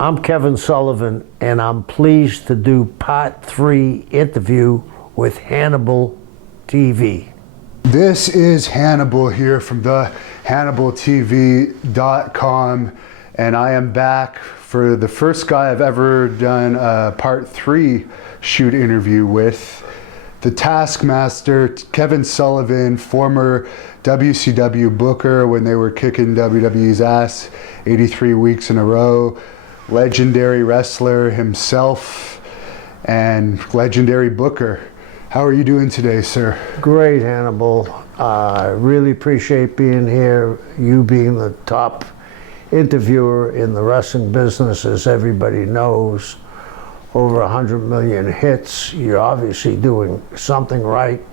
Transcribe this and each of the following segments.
I'm Kevin Sullivan, and I'm pleased to do part 3 interview with Hannibal TV. This is Hannibal here from the HannibalTV.com, and I am back for the first guy I've ever done a part 3 shoot interview with, the Taskmaster, Kevin Sullivan, former WCW booker when they were kicking WWE's ass 83 weeks in a row, legendary wrestler himself, and legendary booker. How are you doing today, sir? Great, Hannibal. I really appreciate being here. You being the top interviewer in the wrestling business, as everybody knows. Over 100 million hits. You're obviously doing something right.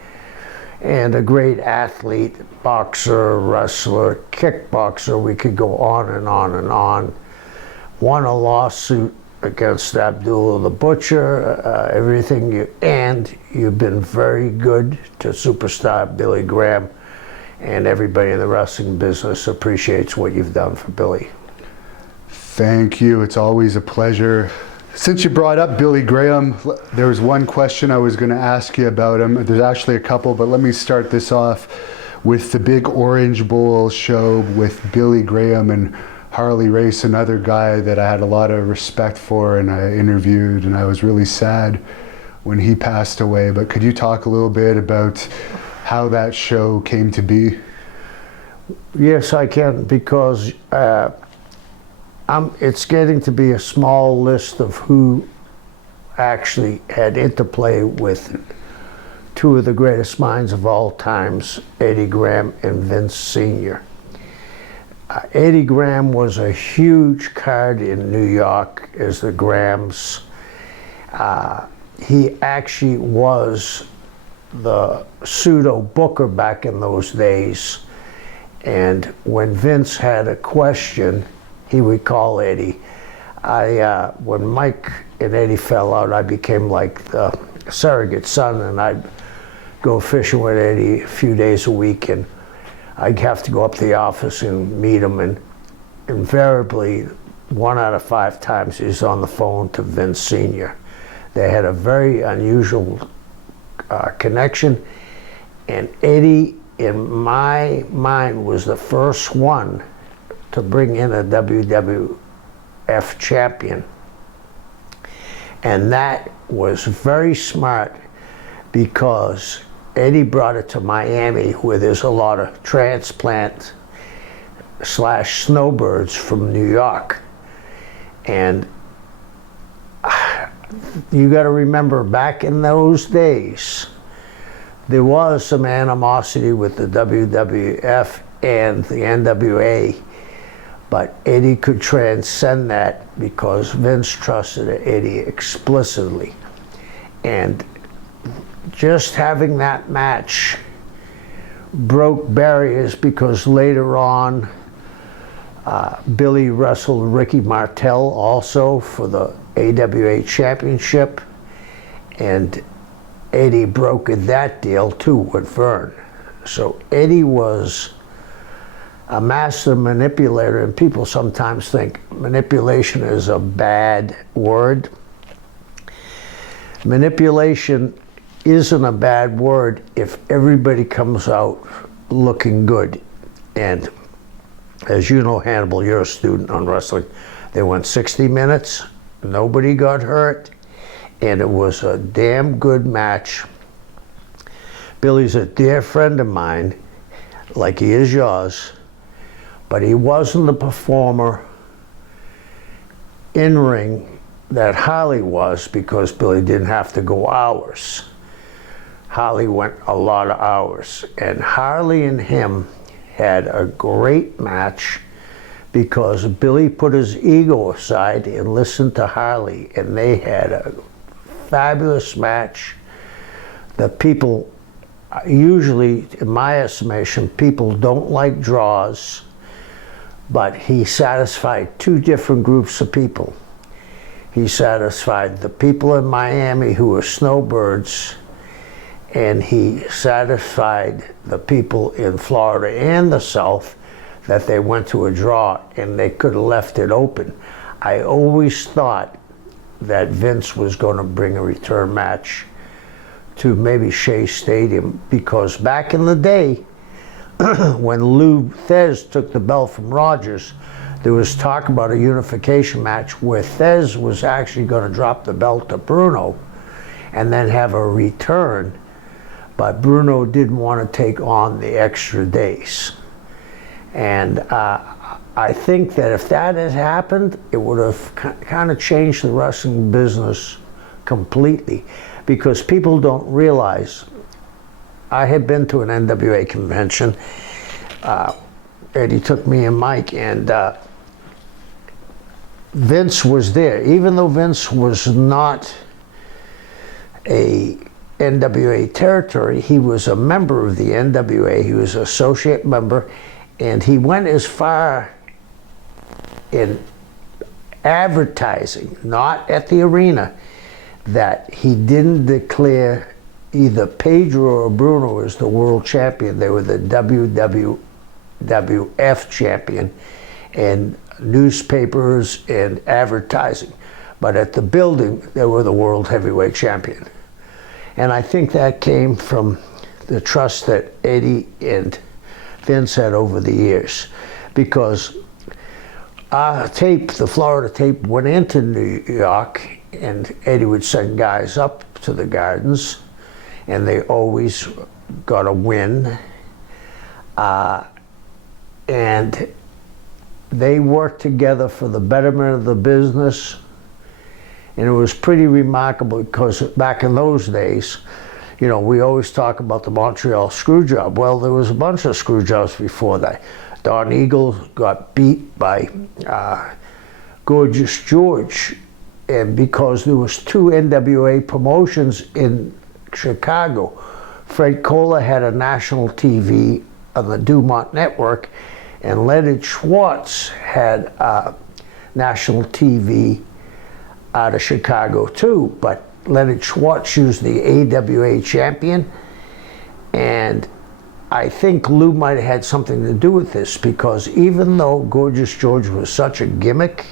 And a great athlete, boxer, wrestler, kickboxer. We could go on and on and on. Won a lawsuit against Abdullah the Butcher, and you've been very good to superstar Billy Graham, and everybody in the wrestling business appreciates what you've done for Billy. Thank you. It's always a pleasure. Since you brought up Billy Graham, there was one question I was going to ask you about him. There's actually a couple, but let me start this off with the big Orange Bowl show with Billy Graham and Harley Race, another guy that I had a lot of respect for and I interviewed, and I was really sad when he passed away. But could you talk a little bit about how that show came to be? Yes, I can, because it's getting to be a small list of who actually had interplay with two of the greatest minds of all times, Eddie Graham and Vince Sr. Eddie Graham was a huge card in New York as the Grahams. He actually was the pseudo booker back in those days. And when Vince had a question, he would call Eddie. When Mike and Eddie fell out, I became like the surrogate son, and I'd go fishing with Eddie a few days a week, and I'd have to go up to the office and meet him, and invariably, 1 out of 5 times he's on the phone to Vince Sr. They had a very unusual connection, and Eddie, in my mind, was the first one to bring in a WWF champion. And that was very smart, because Eddie brought it to Miami, where there's a lot of transplant / snowbirds from New York. And you got to remember, back in those days, there was some animosity with the WWF and the NWA. But Eddie could transcend that because Vince trusted Eddie explicitly. And just having that match broke barriers, because later on, Billy wrestled Ricky Martel also for the AWA Championship. And Eddie brokered that deal too with Vern. So Eddie was a master manipulator, and people sometimes think manipulation is a bad word. Manipulation isn't a bad word if everybody comes out looking good. And as you know, Hannibal, you're a student on wrestling. They went 60 minutes, nobody got hurt, and it was a damn good match. Billy's a dear friend of mine, like he is yours. But he wasn't the performer in ring that Harley was, because Billy didn't have to go hours. Harley went a lot of hours. And Harley and him had a great match, because Billy put his ego aside and listened to Harley, and they had a fabulous match. The people, usually, in my estimation, people don't like draws. But he satisfied 2 different groups of people. He satisfied the people in Miami who were snowbirds, and he satisfied the people in Florida and the South that they went to a draw and they could have left it open. I always thought that Vince was going to bring a return match to maybe Shea Stadium, because back in the day, when Lou Thez took the belt from Rogers, there was talk about a unification match where Thez was actually going to drop the belt to Bruno and then have a return, but Bruno didn't want to take on the extra days. And I think that if that had happened, it would have kind of changed the wrestling business completely, because people don't realize, I had been to an NWA convention. Eddie took me and Mike, and Vince was there. Even though Vince was not a NWA territory, he was a member of the NWA. He was an associate member, and he went as far in advertising, not at the arena, that he didn't declare either Pedro or Bruno as the world champion. They were the WWF champion, and newspapers and advertising. But at the building, they were the world heavyweight champion. And I think that came from the trust that Eddie and Vince had over the years, because our tape, the Florida tape, went into New York, and Eddie would send guys up to the Gardens, and they always got a win. And they worked together for the betterment of the business. And it was pretty remarkable, because back in those days, you know, we always talk about the Montreal Screwjob. Well, there was a bunch of screwjobs before that. Don Eagle got beat by Gorgeous George, and because there was 2 NWA promotions in Chicago. Fred Cola had a national TV on the Dumont Network, and Leonard Schwartz had national TV out of Chicago too, but Leonard Schwartz used the AWA champion, and I think Lou might have had something to do with this, because even though Gorgeous George was such a gimmick,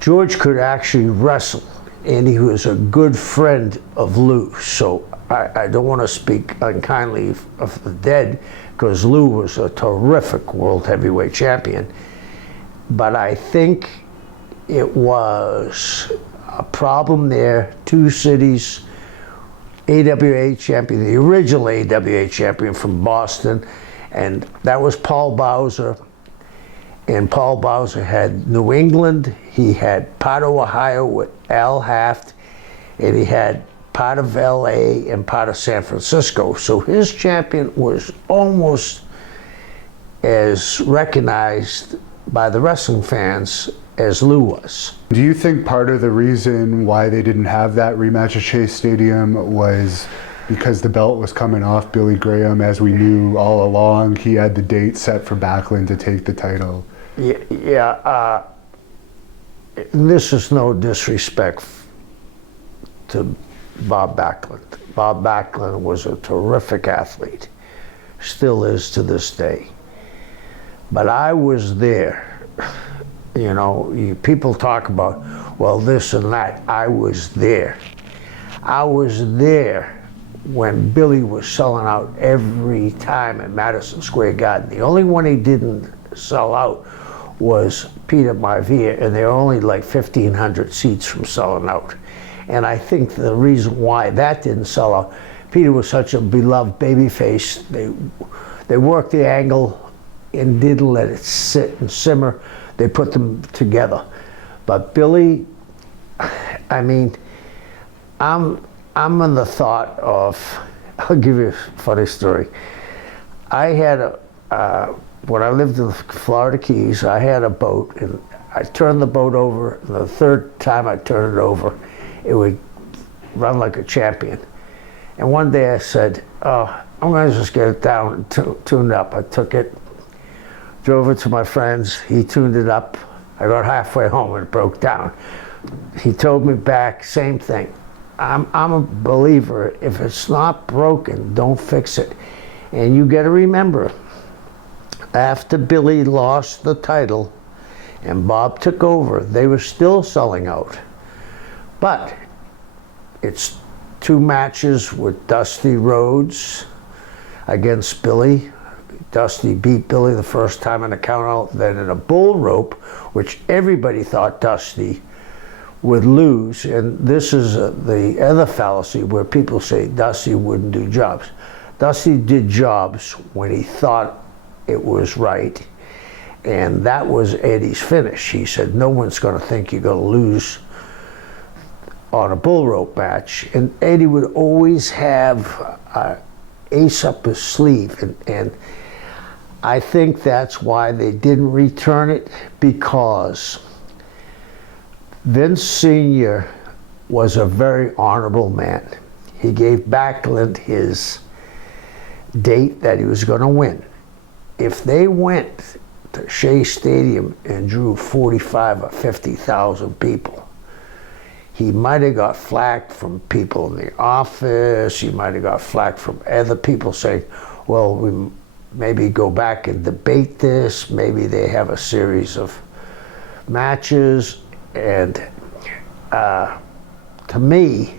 George could actually wrestle, and he was a good friend of Lou. So I don't want to speak unkindly of the dead, because Lou was a terrific world heavyweight champion, but I think it was a problem there. 2 cities, AWA champion, the original AWA champion from Boston, and that was Paul Bowser. And Paul Bowser had New England, he had part of Ohio with Al Haft, and he had part of LA and part of San Francisco. So his champion was almost as recognized by the wrestling fans as Lou was. Do you think part of the reason why they didn't have that rematch at Shea Stadium was because the belt was coming off Billy Graham? As we knew all along, he had the date set for Backlund to take the title. Yeah, this is no disrespect to Bob Backlund. Bob Backlund was a terrific athlete, still is to this day. But I was there. You know, people talk about, well, this and that. I was there. I was there when Billy was selling out every time at Madison Square Garden. The only one he didn't sell out was Peter Maivia, and there were only like 1,500 seats from selling out. And I think the reason why that didn't sell out, Peter was such a beloved babyface. They worked the angle and didn't let it sit and simmer. They put them together. But Billy, I mean, I'm in the thought of, I'll give you a funny story. I had when I lived in the Florida Keys, I had a boat, and I turned the boat over, and the 3rd time I turned it over, it would run like a champion. And one day I said, oh, I'm gonna just get it down and tuned up. I took it, drove it to my friends, he tuned it up. I got halfway home and it broke down. He told me back, same thing. I'm a believer, if it's not broken, don't fix it. And you gotta remember, after Billy lost the title and Bob took over. They were still selling out. But it's 2 matches with Dusty Rhodes against Billy. Dusty beat Billy the first time in a countout, then in a bull rope, which everybody thought Dusty would lose. And this is the other fallacy where people say Dusty wouldn't do jobs. Dusty did jobs when he thought it was right, and that was Eddie's finish. He said, no one's going to think you're going to lose on a bull rope match. And Eddie would always have an ace up his sleeve, and I think that's why they didn't return it, because Vince Sr. was a very honorable man. He gave Backlund his date that he was going to win. If they went to Shea Stadium and drew 45 or 50,000 people, he might have got flack from people in the office. He might have got flack from other people saying, well, we maybe go back and debate this. Maybe they have a series of matches. And to me,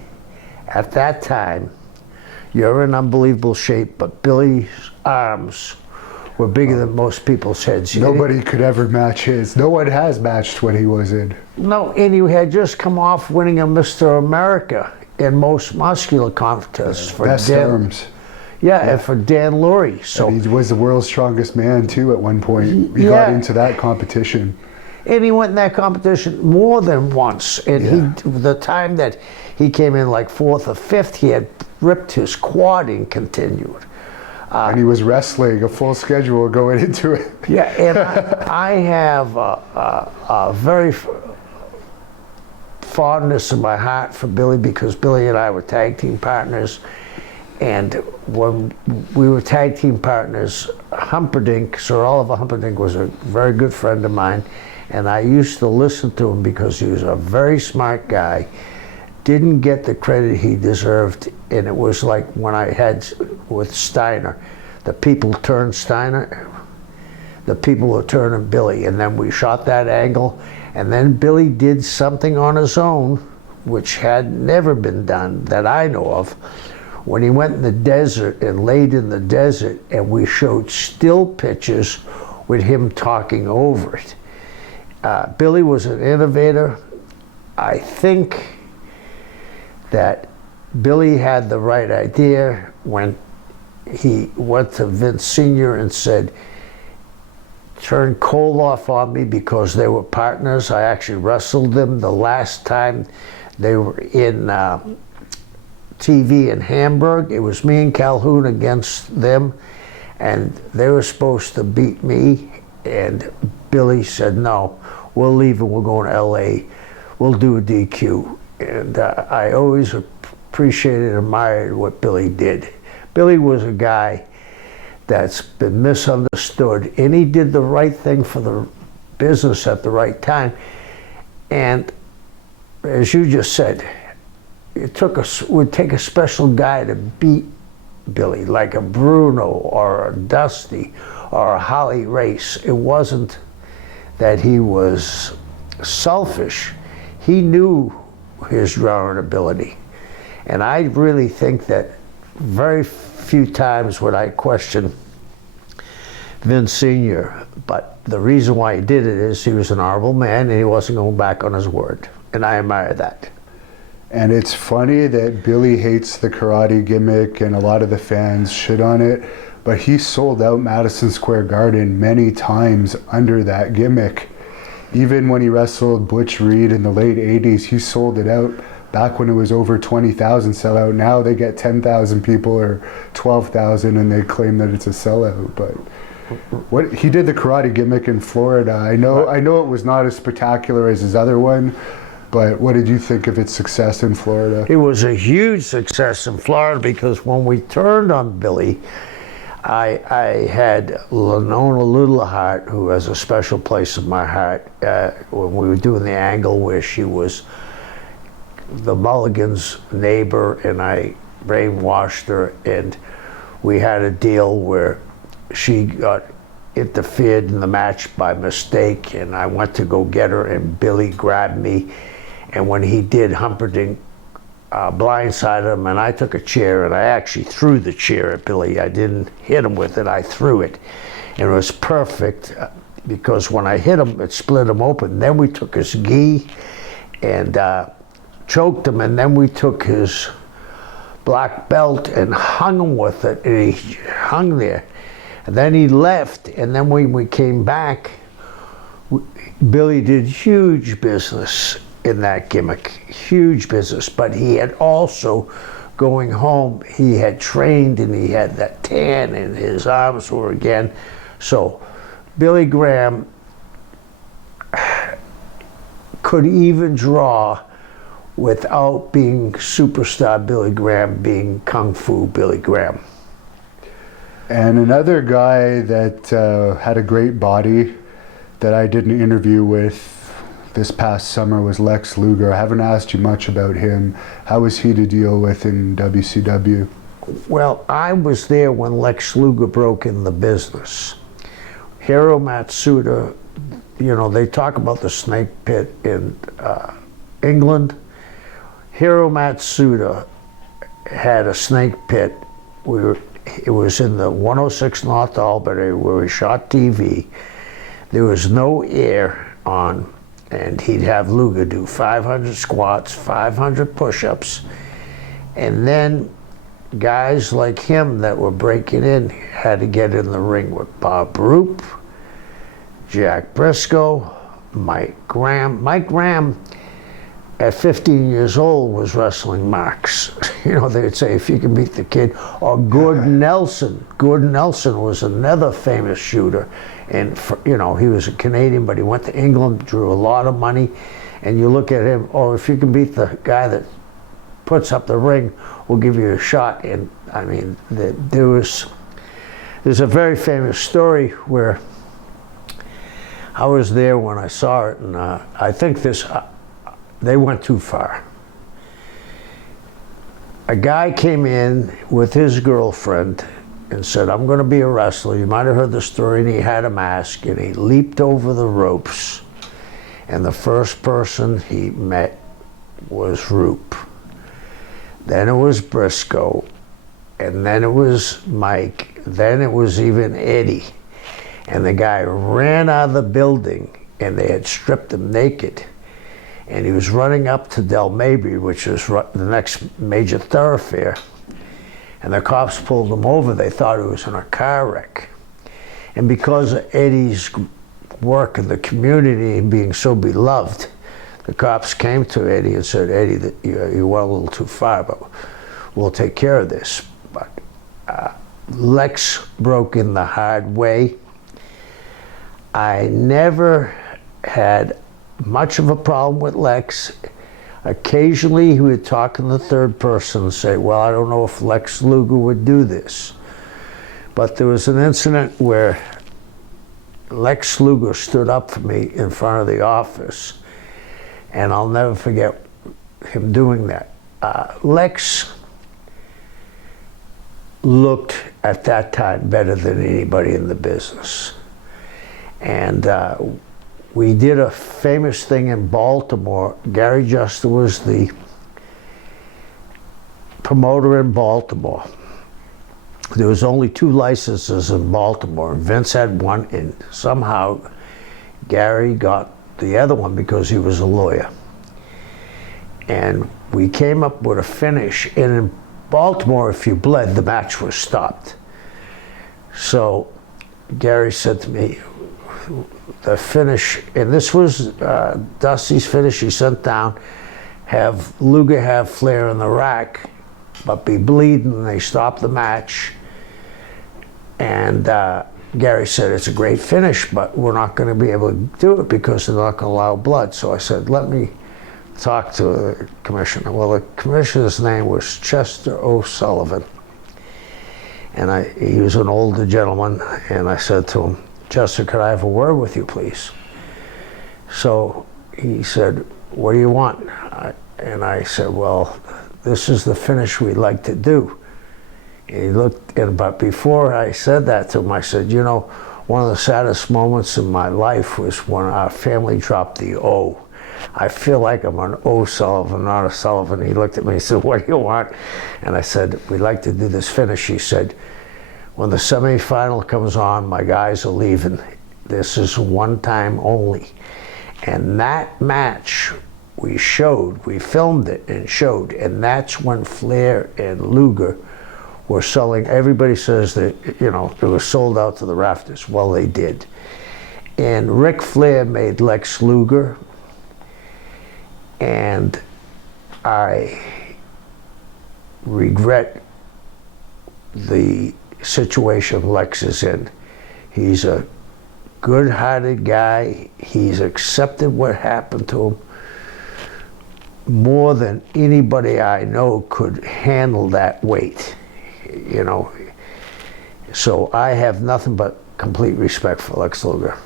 at that time, you're in unbelievable shape, but Billy's arms were bigger than most people's heads. Nobody could ever match his. No one has matched what he was in. No, and he had just come off winning a Mr. America in most muscular contests for Best arms. Yeah, and for Dan Laurie. So and he was the world's strongest man too at one point. He got into that competition. And he went in that competition more than once. And the time that he came in like 4th or 5th, he had ripped his quad and continued. And he was wrestling a full schedule going into it. Yeah, and I have a very fondness in my heart for Billy, because Billy and I were tag team partners. And when we were tag team partners, Humperdinck, Sir Oliver Humperdinck, was a very good friend of mine. And I used to listen to him because he was a very smart guy, didn't get the credit he deserved. And it was like when I had with Steiner, the people turned Steiner, the people were turning Billy. And then we shot that angle. And then Billy did something on his own, which had never been done that I know of, when he went in the desert and laid in the desert, and we showed still pictures with him talking over it. Billy was an innovator. I think that Billy had the right idea when he went to Vince Sr. and said, turn Koloff on me, because they were partners. I actually wrestled them the last time they were in TV in Hamburg. It was me and Calhoun against them, and they were supposed to beat me. And Billy said, no, we'll leave and we'll go to LA. We'll do a DQ. And I always appreciated and admired what Billy did. Billy was a guy that's been misunderstood, and he did the right thing for the business at the right time. And as you just said, would take a special guy to beat Billy, like a Bruno or a Dusty or a Holly Race. It wasn't that he was selfish. He knew his drawing ability. And I really think that very few times would I question Vince Sr., but the reason why he did it is he was an honorable man and he wasn't going back on his word. And I admire that. And it's funny that Billy hates the karate gimmick and a lot of the fans shit on it, but he sold out Madison Square Garden many times under that gimmick. Even when he wrestled Butch Reed in the late 80s, he sold it out back when it was over 20,000 sellout. Now they get 10,000 people or 12,000 and they claim that it's a sellout. But what he did the karate gimmick in Florida. I know it was not as spectacular as his other one, but what did you think of its success in Florida? It was a huge success in Florida, because when we turned on Billy, I had Lenona Littleheart, who has a special place in my heart, when we were doing the angle where she was the Mulligan's neighbor, and I brainwashed her, and we had a deal where she got interfered in the match by mistake, and I went to go get her, and Billy grabbed me, and when he did, Humperdinck blindsided him, and I took a chair, and I actually threw the chair at Billy. I didn't hit him with it, I threw it. And it was perfect, because when I hit him, it split him open. Then we took his gi and choked him, and then we took his black belt and hung him with it, and he hung there. And then he left, and then when we came back, Billy did huge business in that gimmick, huge business. But he had also, going home, he had trained, and he had that tan, and his arms were again. So Billy Graham could even draw without being superstar Billy Graham, being Kung Fu Billy Graham. And another guy that had a great body that I did an interview with this past summer was Lex Luger. I haven't asked you much about him. How was he to deal with in WCW? Well, I was there when Lex Luger broke in the business. Hiro Matsuda, you know, they talk about the snake pit in England. Hiro Matsuda had a snake pit. It was in the 106 North Albany where we shot TV. There was no air on, and he'd have Luger do 500 squats, 500 push-ups, and then guys like him that were breaking in had to get in the ring with Bob Roop, Jack Briscoe, Mike Graham. Mike Graham, at 15 years old, was wrestling marks. You know, they'd say, if you can beat the kid. Or Gordon Nelson. Gordon Nelson was another famous shooter. And, you know, he was a Canadian, but he went to England, drew a lot of money. And you look at him, oh, if you can beat the guy that puts up the ring, we'll give you a shot. And, I mean, there's a very famous story where I was there when I saw it, and I think they went too far. A guy came in with his girlfriend and said, I'm going to be a wrestler. You might have heard the story. And he had a mask, and he leaped over the ropes. And the first person he met was Roop. Then it was Briscoe. And then it was Mike. Then it was even Eddie. And the guy ran out of the building, and they had stripped him naked. And he was running up to Del Mabry, which is the next major thoroughfare. And the cops pulled him over. They thought he was in a car wreck. And because of Eddie's work in the community and being so beloved, the cops came to Eddie and said, Eddie, that you went a little too far, but we'll take care of this. But Lex broke in the hard way. I never had much of a problem with Lex. Occasionally he would talk in the third person and say, well, I don't know if Lex Luger would do this. But there was an incident where Lex Luger stood up for me in front of the office, and I'll never forget him doing that. Lex looked at that time better than anybody in the business. And we did a famous thing in Baltimore. Gary Juster was the promoter in Baltimore. There was only 2 licenses in Baltimore. Vince had one, and somehow Gary got the other one because he was a lawyer. And we came up with a finish, and in Baltimore, if you bled, the match was stopped. So Gary said to me, the finish, and this was Dusty's finish he sent down, have Luger have Flair in the rack, but be bleeding, and they stopped the match. And Gary said, it's a great finish, but we're not going to be able to do it because they're not going to allow blood. So I said, let me talk to the commissioner. Well, the commissioner's name was Chester O'Sullivan. And he was an older gentleman, and I said to him, Chester, could I have a word with you, please? So he said, what do you want? And I said, well, this is the finish we'd like to do. And he looked, but before I said that to him, I said, you know, one of the saddest moments in my life was when our family dropped the O. I feel like I'm an O Sullivan, not a Sullivan. He looked at me and said, what do you want? And I said, we'd like to do this finish. He said, when the semifinal comes on, my guys are leaving. This is one time only. And that match we filmed it and showed, and that's when Flair and Luger were selling. Everybody says that, you know, it was sold out to the rafters. Well, they did. And Ric Flair made Lex Luger, and I regret the situation Lex is in. He's a good-hearted guy. He's accepted what happened to him more than anybody I know could handle that weight, you know. So I have nothing but complete respect for Lex Luger.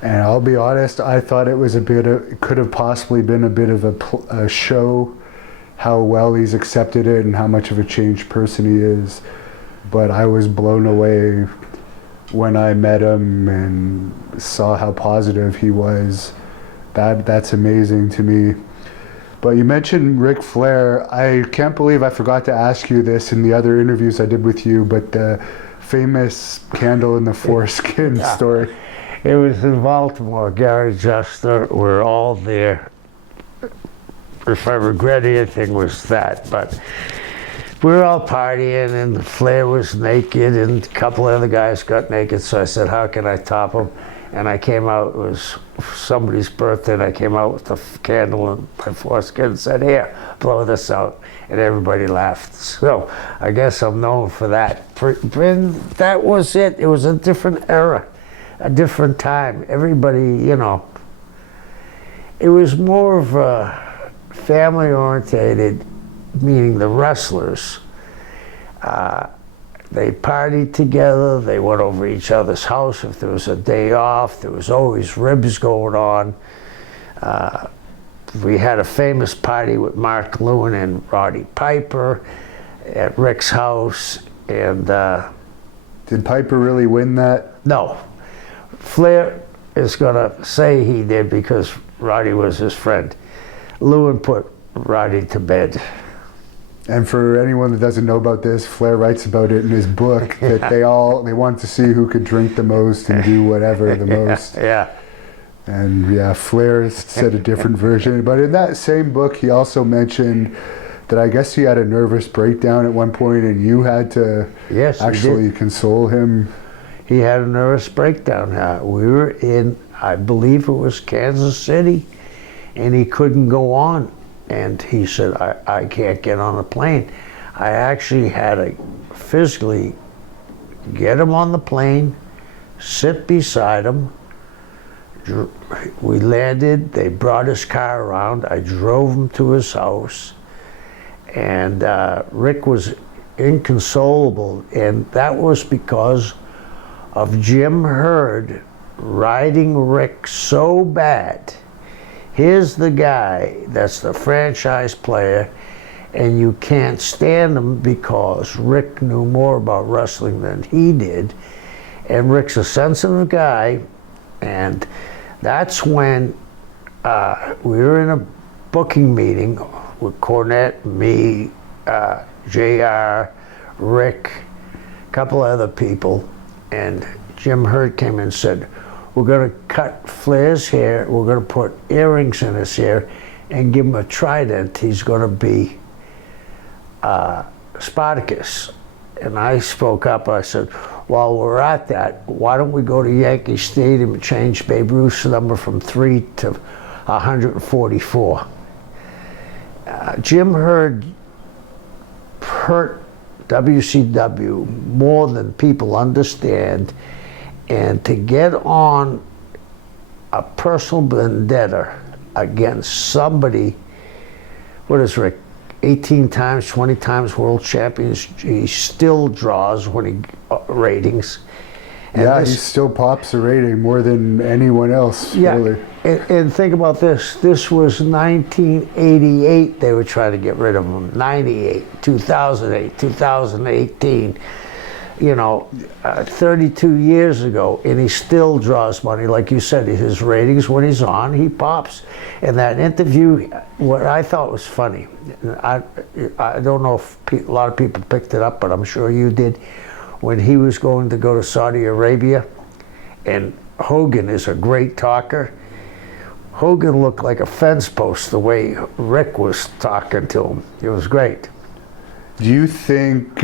And I'll be honest, I thought it was it could have possibly been a bit of a show, how well he's accepted it and how much of a changed person he is. But I was blown away when I met him and saw how positive he was. That's amazing to me. But you mentioned Ric Flair. I can't believe I forgot to ask you this in the other interviews I did with you, but the famous candle in the foreskin story. It was in Baltimore. Gary Juster, we're all there. If I regret anything, was that. But we were all partying, and Flair was naked, and a couple of other guys got naked. So I said, how can I top him? And I came out, it was somebody's birthday, and I came out with the candle in my foreskin and said, here, blow this out. And everybody laughed. So I guess I'm known for that. And that was it. It was a different era, a different time. Everybody, you know, it was more of a family-orientated, meaning the wrestlers. They partied together, they went over each other's house. If there was a day off, there was always ribs going on. We had a famous party with Mark Lewin and Roddy Piper at Rick's house. And did Piper really win that? No. Flair is gonna say he did because Roddy was his friend. Lewin put Roddy to bed. And for anyone that doesn't know about this, Flair writes about it in his book that they want to see who could drink the most and do whatever the most. Yeah. And yeah, Flair said a different version. But in that same book, he also mentioned that I guess he had a nervous breakdown at one point, and you had to actually console him. He had a nervous breakdown. We were in, I believe it was Kansas City, and he couldn't go on. And he said, I can't get on a plane. I actually had to physically get him on the plane, sit beside him. We landed, they brought his car around. I drove him to his house. And Rick was inconsolable. And that was because of Jim Herd riding Rick so bad. Here's the guy that's the franchise player, and you can't stand him because Rick knew more about wrestling than he did. And Rick's a sensitive guy, and that's when we were in a booking meeting with Cornette, me, JR, Rick, a couple other people, and Jim Herd came in and said, we're going to cut Flair's hair, we're going to put earrings in his hair and give him a trident. He's going to be Spartacus. And I spoke up, I said, while we're at that, why don't we go to Yankee Stadium and change Babe Ruth's number from 3 to 144. Jim Herd hurt WCW more than people understand. And to get on a personal vendetta against somebody, what is Rick, 18 times, 20 times world champions, he still draws when he ratings. And yeah, he still pops the rating more than anyone else, yeah, really. And think about this. This was 1988 they were trying to get rid of him. 98, 2008, 2018. you know, 32 years ago, and he still draws money. Like you said, his ratings when he's on, he pops. And that interview, what I thought was funny, I don't know if a lot of people picked it up, but I'm sure you did, when he was going to go to Saudi Arabia, and Hogan is a great talker. Hogan looked like a fence post the way Rick was talking to him. It was great. Do you think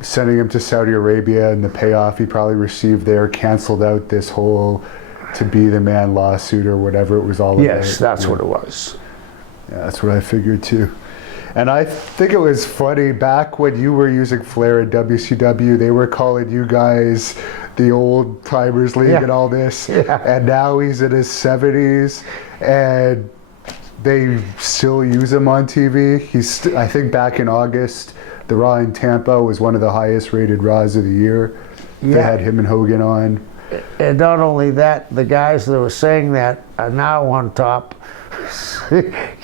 sending him to Saudi Arabia and the payoff he probably received there canceled out this whole to be the man lawsuit or whatever it was all about? Yes, that's what it was. Yeah, that's what I figured too. And I think it was funny, back when you were using Flair at WCW, they were calling you guys the old timers league and all this. Yeah. And now he's in his 70s and they still use him on TV. I think back in August, the Raw in Tampa was one of the highest rated Raws of the year. Yeah. They had him and Hogan on. And not only that, the guys that were saying that are now on top.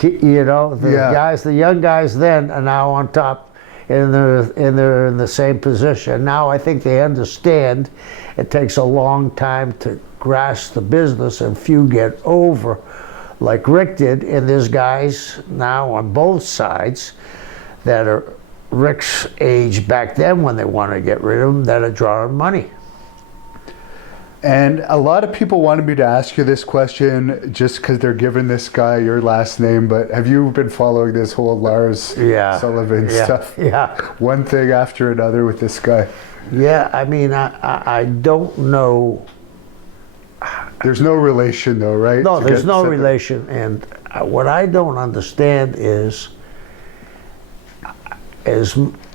You know, the young guys then are now on top, and they're in the same position. Now I think they understand it takes a long time to grasp the business, and few get over like Rick did. And there's guys now on both sides that are Rick's age back then when they want to get rid of him, that are drawing money. And a lot of people wanted me to ask you this question just because they're giving this guy your last name, but have you been following this whole Lars Sullivan stuff? Yeah. One thing after another with this guy. Yeah, I mean, I don't know. There's no relation though, right? No, there's no relation. And what I don't understand is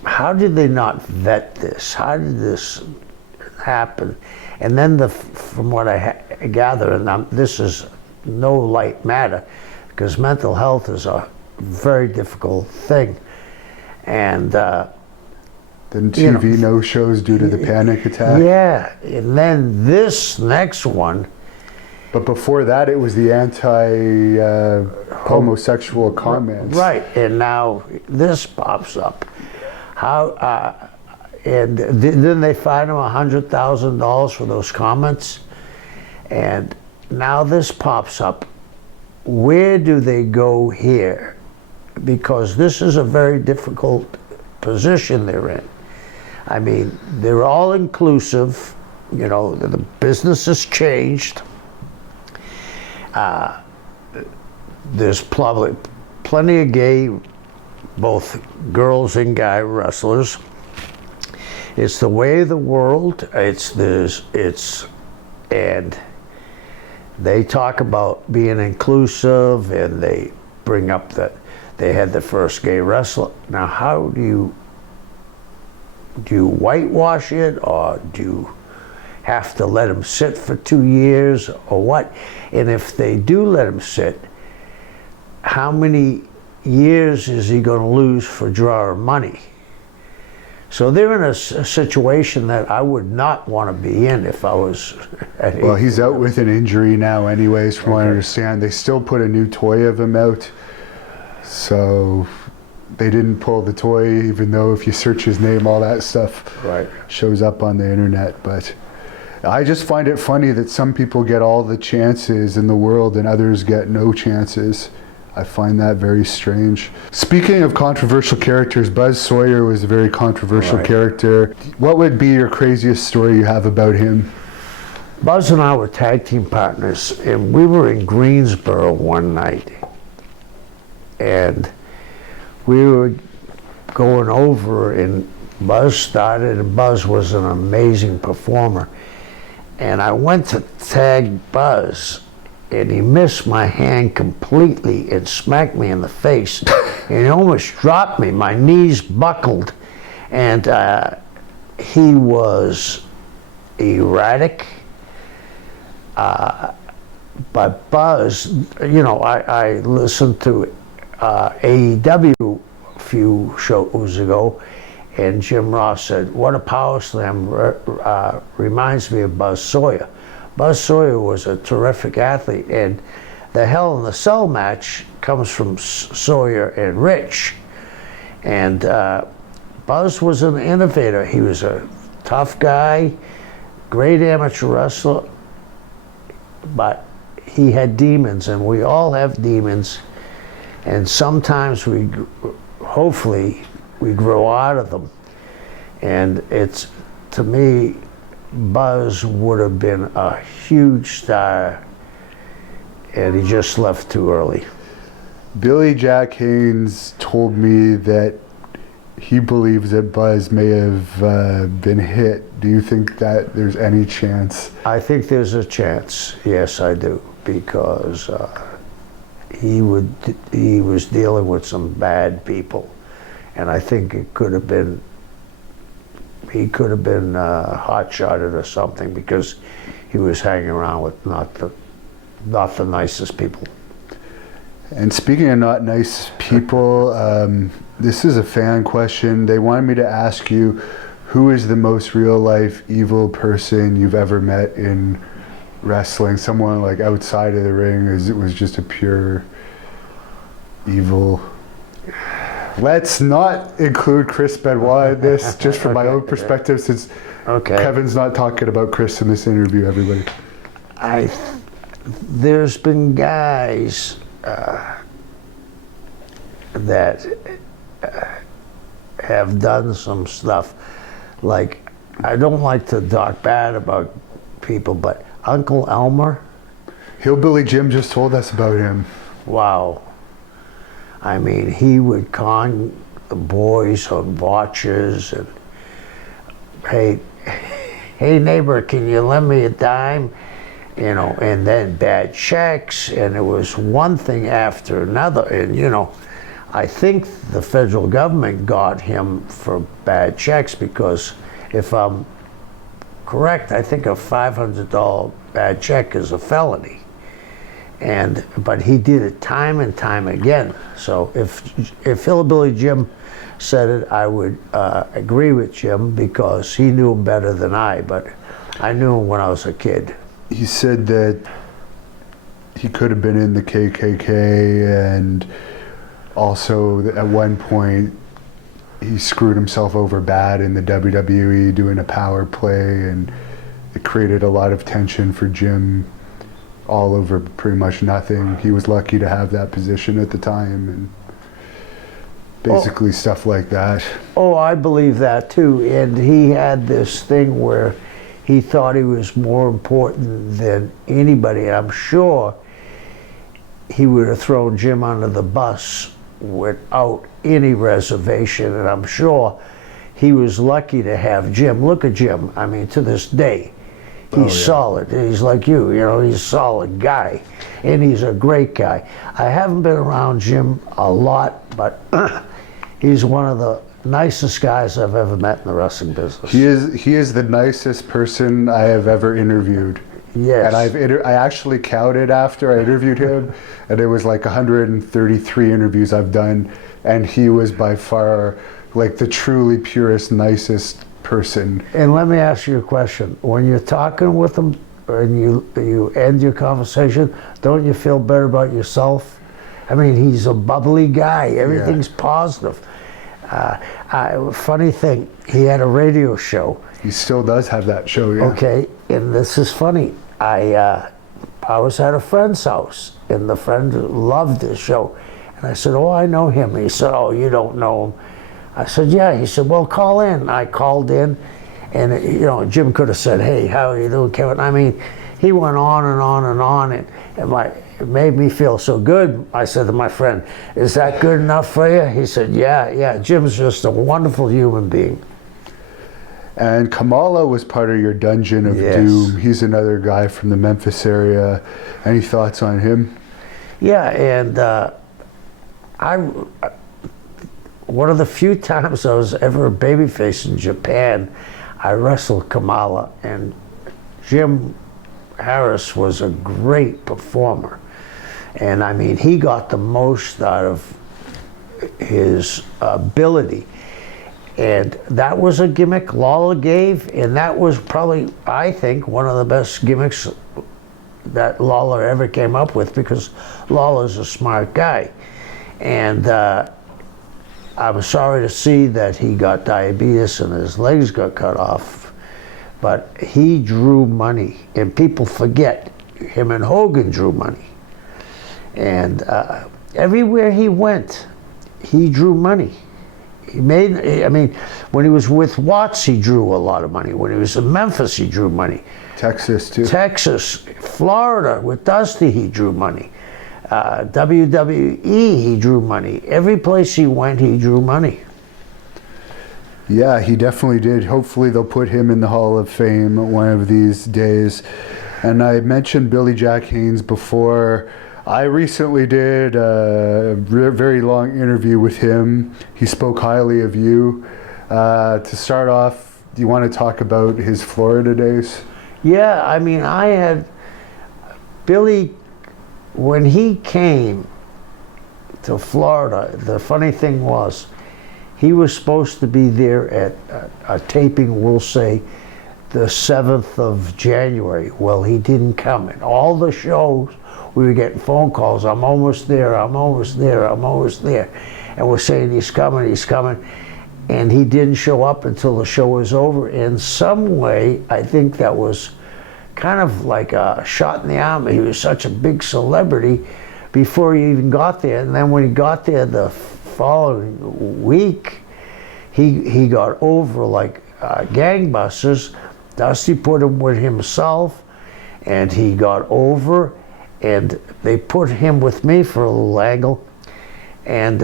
how did they not vet this? How did this happen? And then from what I gather, and this is no light matter, because mental health is a very difficult thing. And then TV no-shows due to the panic attack. Yeah, and then this next one. But before that, it was the anti-homosexual comments. Right, and now this pops up. How? And then they fined him $100,000 for those comments. And now this pops up. Where do they go here? Because this is a very difficult position they're in. I mean, they're all inclusive. You know, the business has changed. There's plenty of gay, both girls and guy wrestlers. It's the way of the world. And they talk about being inclusive, and they bring up that they had the first gay wrestler. Now, how do you whitewash it, or do you have to let him sit for 2 years, or what? And if they do let him sit, how many years is he going to lose for drawing money? So they're in a situation that I would not want to be in if I was at Well, he's out with an injury now anyways, from what I understand. They still put a new toy of him out. So they didn't pull the toy, even though if you search his name, all that stuff shows up on the internet. But I just find it funny that some people get all the chances in the world and others get no chances. I find that very strange. Speaking of controversial characters, Buzz Sawyer was a very controversial character. What would be your craziest story you have about him? Buzz and I were tag team partners, and we were in Greensboro one night. And we were going over, and Buzz started, and Buzz was an amazing performer. And I went to tag Buzz, and he missed my hand completely and smacked me in the face. And he almost dropped me. My knees buckled. And he was erratic. But Buzz, you know, I listened to AEW a few shows ago, and Jim Ross said, "What a power slam reminds me of Buzz Sawyer." Buzz Sawyer was a terrific athlete, and the Hell in the Cell match comes from Sawyer and Rich. And Buzz was an innovator. He was a tough guy, great amateur wrestler, but he had demons, and we all have demons, and sometimes hopefully we grow out of them. And it's, to me, Buzz would have been a huge star, and he just left too early. Billy Jack Haynes told me that he believes that Buzz may have been hit. Do you think that there's any chance? I think there's a chance. Yes, I do, because he was dealing with some bad people, and I think he could have been hot-shotted or something, because he was hanging around with not the nicest people. And speaking of not nice people, this is a fan question. They wanted me to ask you, who is the most real-life evil person you've ever met in wrestling? Someone like outside of the ring, as it was just a pure evil. Let's not include Chris Benoit in this, just from my own perspective, since Kevin's not talking about Chris in this interview, everybody. There's been guys that have done some stuff. Like, I don't like to talk bad about people, but Uncle Elmer. Hillbilly Jim just told us about him. Wow. I mean, he would con the boys on watches, and hey neighbor, can you lend me a dime? You know, and then bad checks, and it was one thing after another. And you know, I think the federal government got him for bad checks, because if I'm correct, I think a $500 bad check is a felony. But he did it time and time again. So if Hillbilly Jim said it, I would agree with Jim, because he knew him better than I, but I knew him when I was a kid. He said that he could have been in the KKK, and also at one point he screwed himself over bad in the WWE doing a power play, and it created a lot of tension for Jim all over pretty much nothing. He was lucky to have that position at the time, and basically stuff like that. Oh, I believe that too. And he had this thing where he thought he was more important than anybody. I'm sure he would have thrown Jim under the bus without any reservation, and I'm sure he was lucky to have Jim. Look at Jim. I mean, to this day, he's solid. He's like you know, he's a solid guy, and he's a great guy. I haven't been around Jim a lot, but he's one of the nicest guys I've ever met in the wrestling business. He is the nicest person I have ever interviewed. Yes. And I actually counted after I interviewed him, and it was like 133 interviews I've done, and he was by far like the truly purest, nicest person. And let me ask you a question. When you're talking with him and you end your conversation, don't you feel better about yourself? I mean, he's a bubbly guy. Everything's positive. Funny thing, he had a radio show. He still does have that show, yeah. Okay, and this is funny. I was at a friend's house, and the friend loved the show. And I said, oh, I know him. He said, oh, you don't know him. I said, yeah. He said, well, call in. I called in, and you know, Jim could have said, hey, how are you doing, Kevin? I mean, he went on and on and on, and it made me feel so good. I said to my friend, is that good enough for you? He said, yeah. Jim's just a wonderful human being. And Kamala was part of your Dungeon of Doom. He's another guy from the Memphis area. Any thoughts on him? Yeah, and one of the few times I was ever a babyface in Japan, I wrestled Kamala, and Jim Harris was a great performer. And I mean, he got the most out of his ability. And that was a gimmick Lawler gave, and that was probably, I think, one of the best gimmicks that Lawler ever came up with, because Lawler's a smart guy. And I'm sorry to see that he got diabetes and his legs got cut off. but he drew money, and people forget him and Hogan drew money. And everywhere he went, he drew money. He made, I mean, when he was with Watts, he drew a lot of money. When he was in Memphis, he drew money. Texas, too. Texas, Florida, with Dusty, he drew money. WWE, he drew money. Every place he went, he drew money. Yeah, he definitely did. Hopefully they'll put him in the Hall of Fame one of these days. And I mentioned Billy Jack Haynes before. I recently did a very long interview with him. He spoke highly of you. To start off, do you want to talk about his Florida days? Yeah, I mean, I had Billy, when he came to Florida, the funny thing was, he was supposed to be there at a taping, we'll say, the 7th of January. Well, he didn't come. And all the shows, we were getting phone calls, I'm almost there, I'm almost there, I'm almost there. And we're saying, he's coming, he's coming. And he didn't show up until the show was over. In some way, I think that was kind of like a shot in the arm. He was such a big celebrity before he even got there. And then when he got there the following week, he got over like gangbusters. Dusty put him with himself, and he got over, and they put him with me for a little angle. And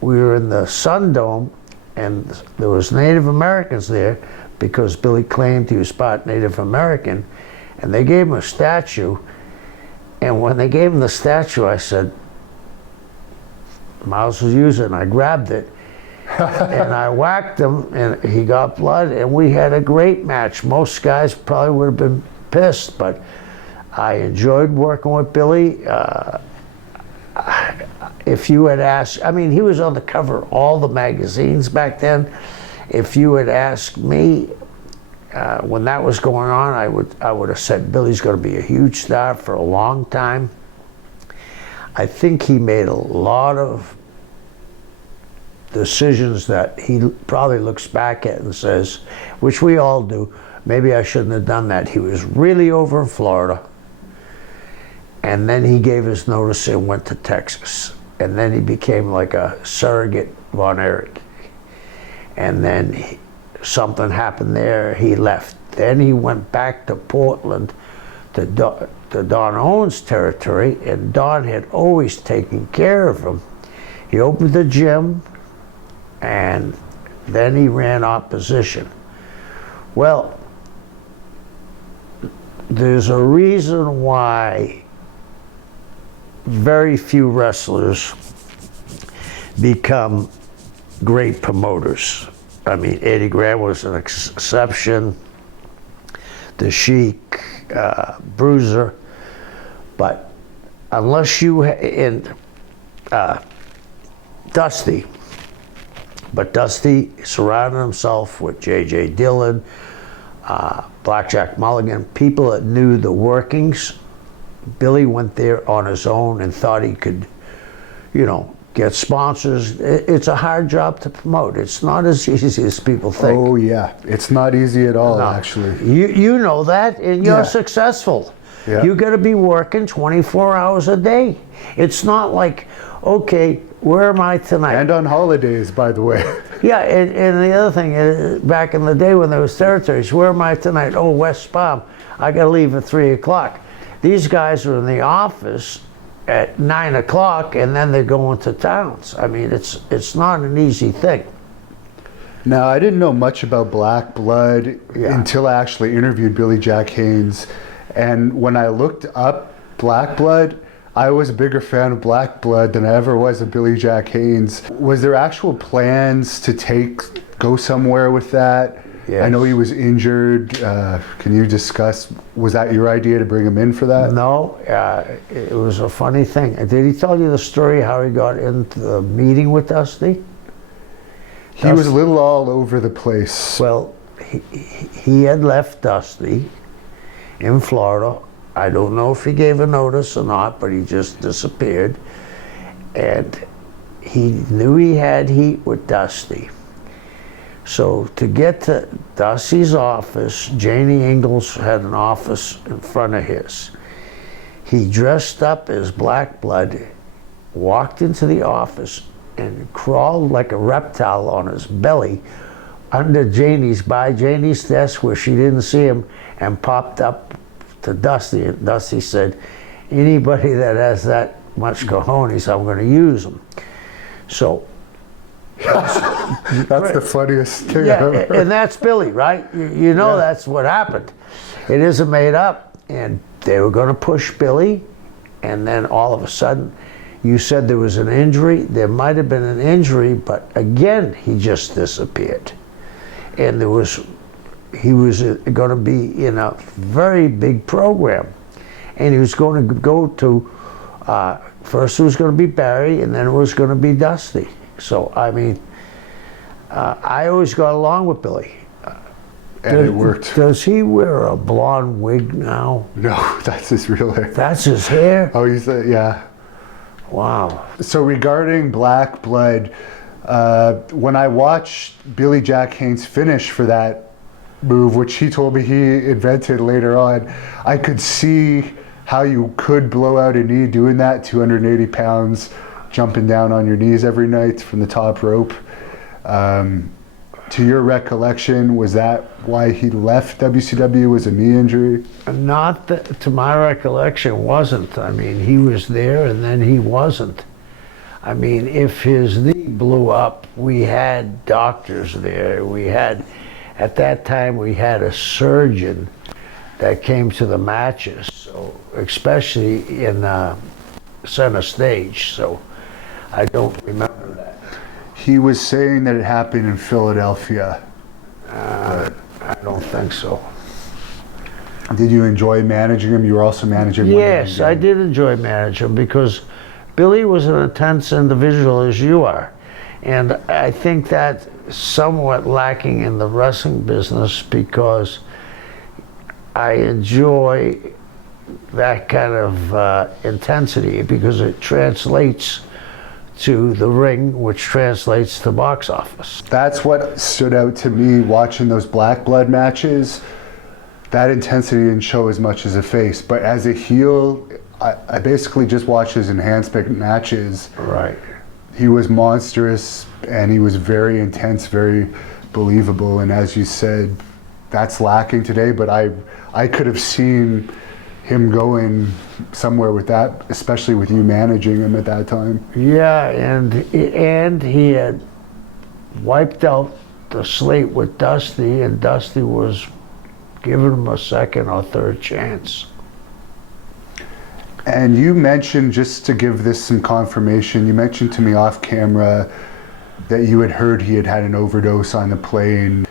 we were in the Sun Dome, and there was Native Americans there because Billy claimed he was part Native American, and they gave him a statue. And when they gave him the statue, I said, Miles was using it, and I grabbed it. And I whacked him, and he got blood, and we had a great match. Most guys probably would have been pissed, but I enjoyed working with Billy. If you had asked, I mean, he was on the cover of all the magazines back then. If you had asked me when that was going on, I would have said Billy's going to be a huge star for a long time. I think he made a lot of decisions that he probably looks back at and says, which we all do, maybe I shouldn't have done that. He was really over in Florida, and then he gave his notice and went to Texas, and then he became like a surrogate Von Erich, and then something happened there, he left. Then he went back to Portland to Don Owens' territory, and Don had always taken care of him. He opened the gym, and then he ran opposition. Well, there's a reason why very few wrestlers become great promoters. I mean, Eddie Graham was an exception, the Sheik, Bruiser, but unless you, Dusty, but Dusty surrounded himself with J.J. Dillon, Blackjack Mulligan, people that knew the workings. Billy went there on his own and thought he could, you know, get sponsors. It's a hard job to promote. It's not as easy as people think. Oh yeah, it's not easy at all, No. actually. You know that, and you're Yeah. successful. Yeah. You got to be working 24 hours a day. It's not like, okay, where am I tonight? And on holidays, by the way. Yeah, and the other thing is, back in the day when there was territories, where am I tonight? Oh, West Palm. I got to leave at 3 o'clock. These guys are in the office at 9 o'clock, and then they're going to towns. I mean, it's not an easy thing. Now, I didn't know much about Black Blood Yeah. until I actually interviewed Billy Jack Haynes. And when I looked up Black Blood, I was a bigger fan of Black Blood than I ever was of Billy Jack Haynes. Was there actual plans to go somewhere with that? Yes. I know he was injured. Can you discuss, was that your idea to bring him in for that? No, it was a funny thing. Did he tell you the story how he got into the meeting with Dusty? He was a little all over the place. Well, he had left Dusty in Florida. I don't know if he gave a notice or not, but he just disappeared. And he knew he had heat with Dusty. So to get to Dusty's office, Janie Ingalls had an office in front of his. He dressed up as Black Blood, walked into the office, and crawled like a reptile on his belly under by Janie's desk where she didn't see him, and popped up to Dusty. And Dusty said, anybody that has that much cojones, I'm going to use them. So that's the funniest thing ever. and that's Billy, right? You know that's what happened. It isn't made up. And they were going to push Billy, and then all of a sudden, you said there was an injury. There might have been an injury, but again, he just disappeared. And he was going to be in a very big program. And he was going to go to, first it was going to be Barry, and then it was going to be Dusty. So, I mean, I always got along with Billy. And it worked. Does he wear a blonde wig now? No, that's his real hair. That's his hair? Oh, yeah. Wow. So regarding Black Blood, when I watched Billy Jack Haynes finish for that move, which he told me he invented later on, I could see how you could blow out a knee doing that, 280 pounds, jumping down on your knees every night from the top rope. To your recollection, was that why he left WCW, was a knee injury? Not that, to my recollection, wasn't. I mean, he was there and then he wasn't. I mean, if his knee blew up, we had doctors there. We had, at that time, we had a surgeon that came to the matches, so especially in center stage. So I don't remember that. He was saying that it happened in Philadelphia. I don't think so. Did you enjoy managing him? You were also managing him. Yes, I did enjoy managing him because Billy was an intense individual as you are. And I think that's somewhat lacking in the wrestling business because I enjoy that kind of intensity because it translates to the ring, which translates to box office. That's what stood out to me watching those Black Blood matches. That intensity didn't show as much as a face, but as a heel, I basically just watched his enhancement matches. Right. He was monstrous, and he was very intense, very believable, and as you said, that's lacking today, but I could have seen him going somewhere with that, especially with you managing him at that time. Yeah, and he had wiped out the slate with Dusty, and Dusty was giving him a second or third chance. And you mentioned, just to give this some confirmation, you mentioned to me off camera that you had heard he had had an overdose on the plane.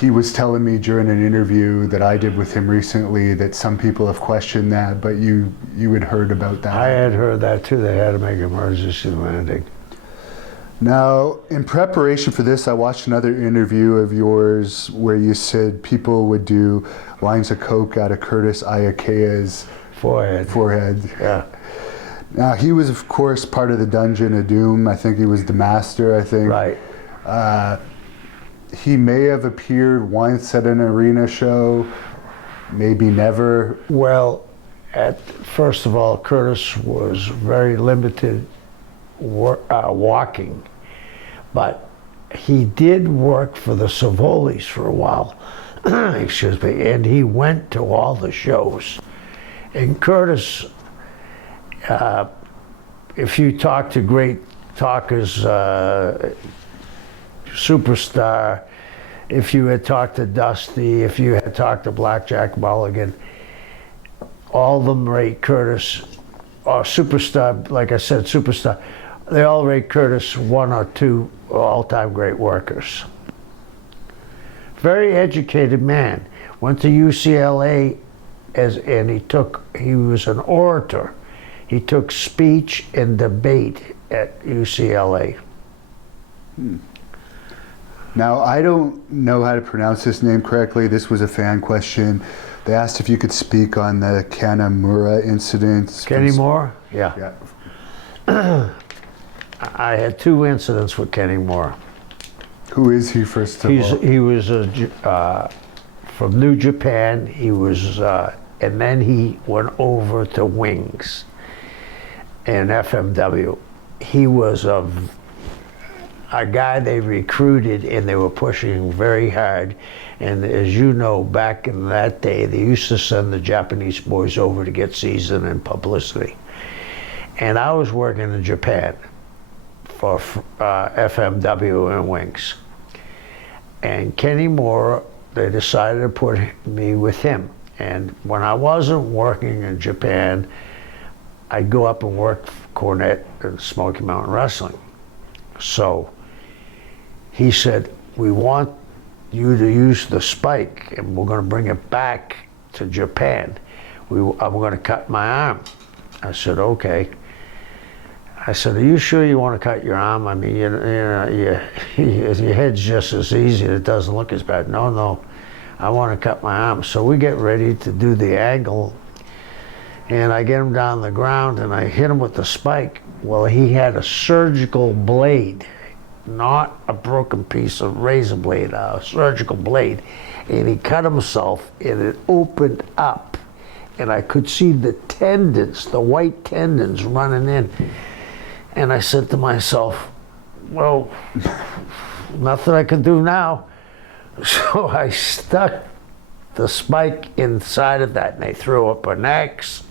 He was telling me during an interview that I did with him recently that some people have questioned that, but you had heard about that. I had heard that too. They had to make emergency landing. Now, in preparation for this, I watched another interview of yours where you said people would do lines of coke out of Curtis Iakea's forehead. Yeah. Now, he was, of course, part of the Dungeon of Doom. I think he was the master, I think. Right. He may have appeared once at an arena show, maybe never. Well, first of all, Curtis was very limited walking, but he did work for the Savolis for a while, excuse me, and he went to all the shows. And Curtis, if you talk to great talkers, Superstar, if you had talked to Dusty, if you had talked to Blackjack Mulligan, all of them rate Curtis, or Superstar, like I said, Superstar, they all rate Curtis one or two all-time great workers. Very educated man. Went to UCLA and he was an orator. He took speech and debate at UCLA. Now, I don't know how to pronounce this name correctly. This was a fan question. They asked if you could speak on the Kanamura incident. Kenny Moore? Yeah. I had two incidents with Kenny Moore. Who is he, first of all? He was from New Japan. He was, and then he went over to Wings in FMW. He was a guy they recruited, and they were pushing very hard. And as you know, back in that day, they used to send the Japanese boys over to get season and publicity. And I was working in Japan for FMW and Wings. And Kenny Moore, they decided to put me with him. And when I wasn't working in Japan, I'd go up and work for Cornette and Smoky Mountain Wrestling. So he said, we want you to use the spike, and we're going to bring it back to Japan. I'm going to cut my arm. I said, okay. I said, are you sure you want to cut your arm? I mean, your head's just as easy, and it doesn't look as bad. No, I want to cut my arm. So we get ready to do the angle, and I get him down the ground, and I hit him with the spike. Well, he had a surgical blade, not a broken piece of razor blade, a surgical blade. And he cut himself, and it opened up, and I could see the tendons, the white tendons running in. And I said to myself, well, nothing I can do now. So I stuck the spike inside of that, and they threw up an X.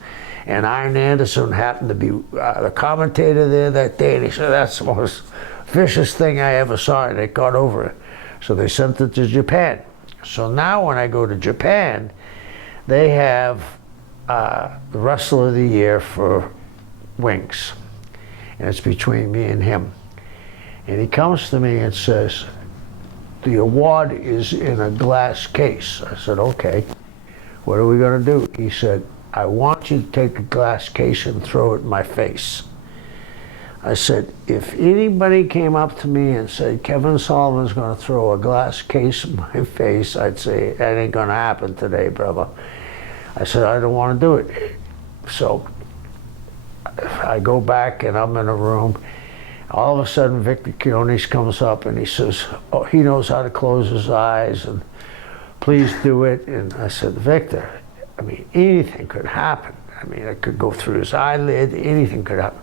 And Iron Anderson happened to be the commentator there that day, and he said, that's the most vicious thing I ever saw, and they got over it. So they sent it to Japan. So now when I go to Japan, they have the Wrestler of the Year for Wings. And it's between me and him. And he comes to me and says, the award is in a glass case. I said, okay, what are we going to do? He said, I want you to take a glass case and throw it in my face. I said, if anybody came up to me and said, Kevin Sullivan's going to throw a glass case in my face, I'd say, that ain't going to happen today, brother. I said, I don't want to do it. So I go back, and I'm in a room. All of a sudden, Victor Quinones comes up, and he says, oh, he knows how to close his eyes, and please do it. And I said, Victor, I mean, anything could happen. I mean, it could go through his eyelid, anything could happen.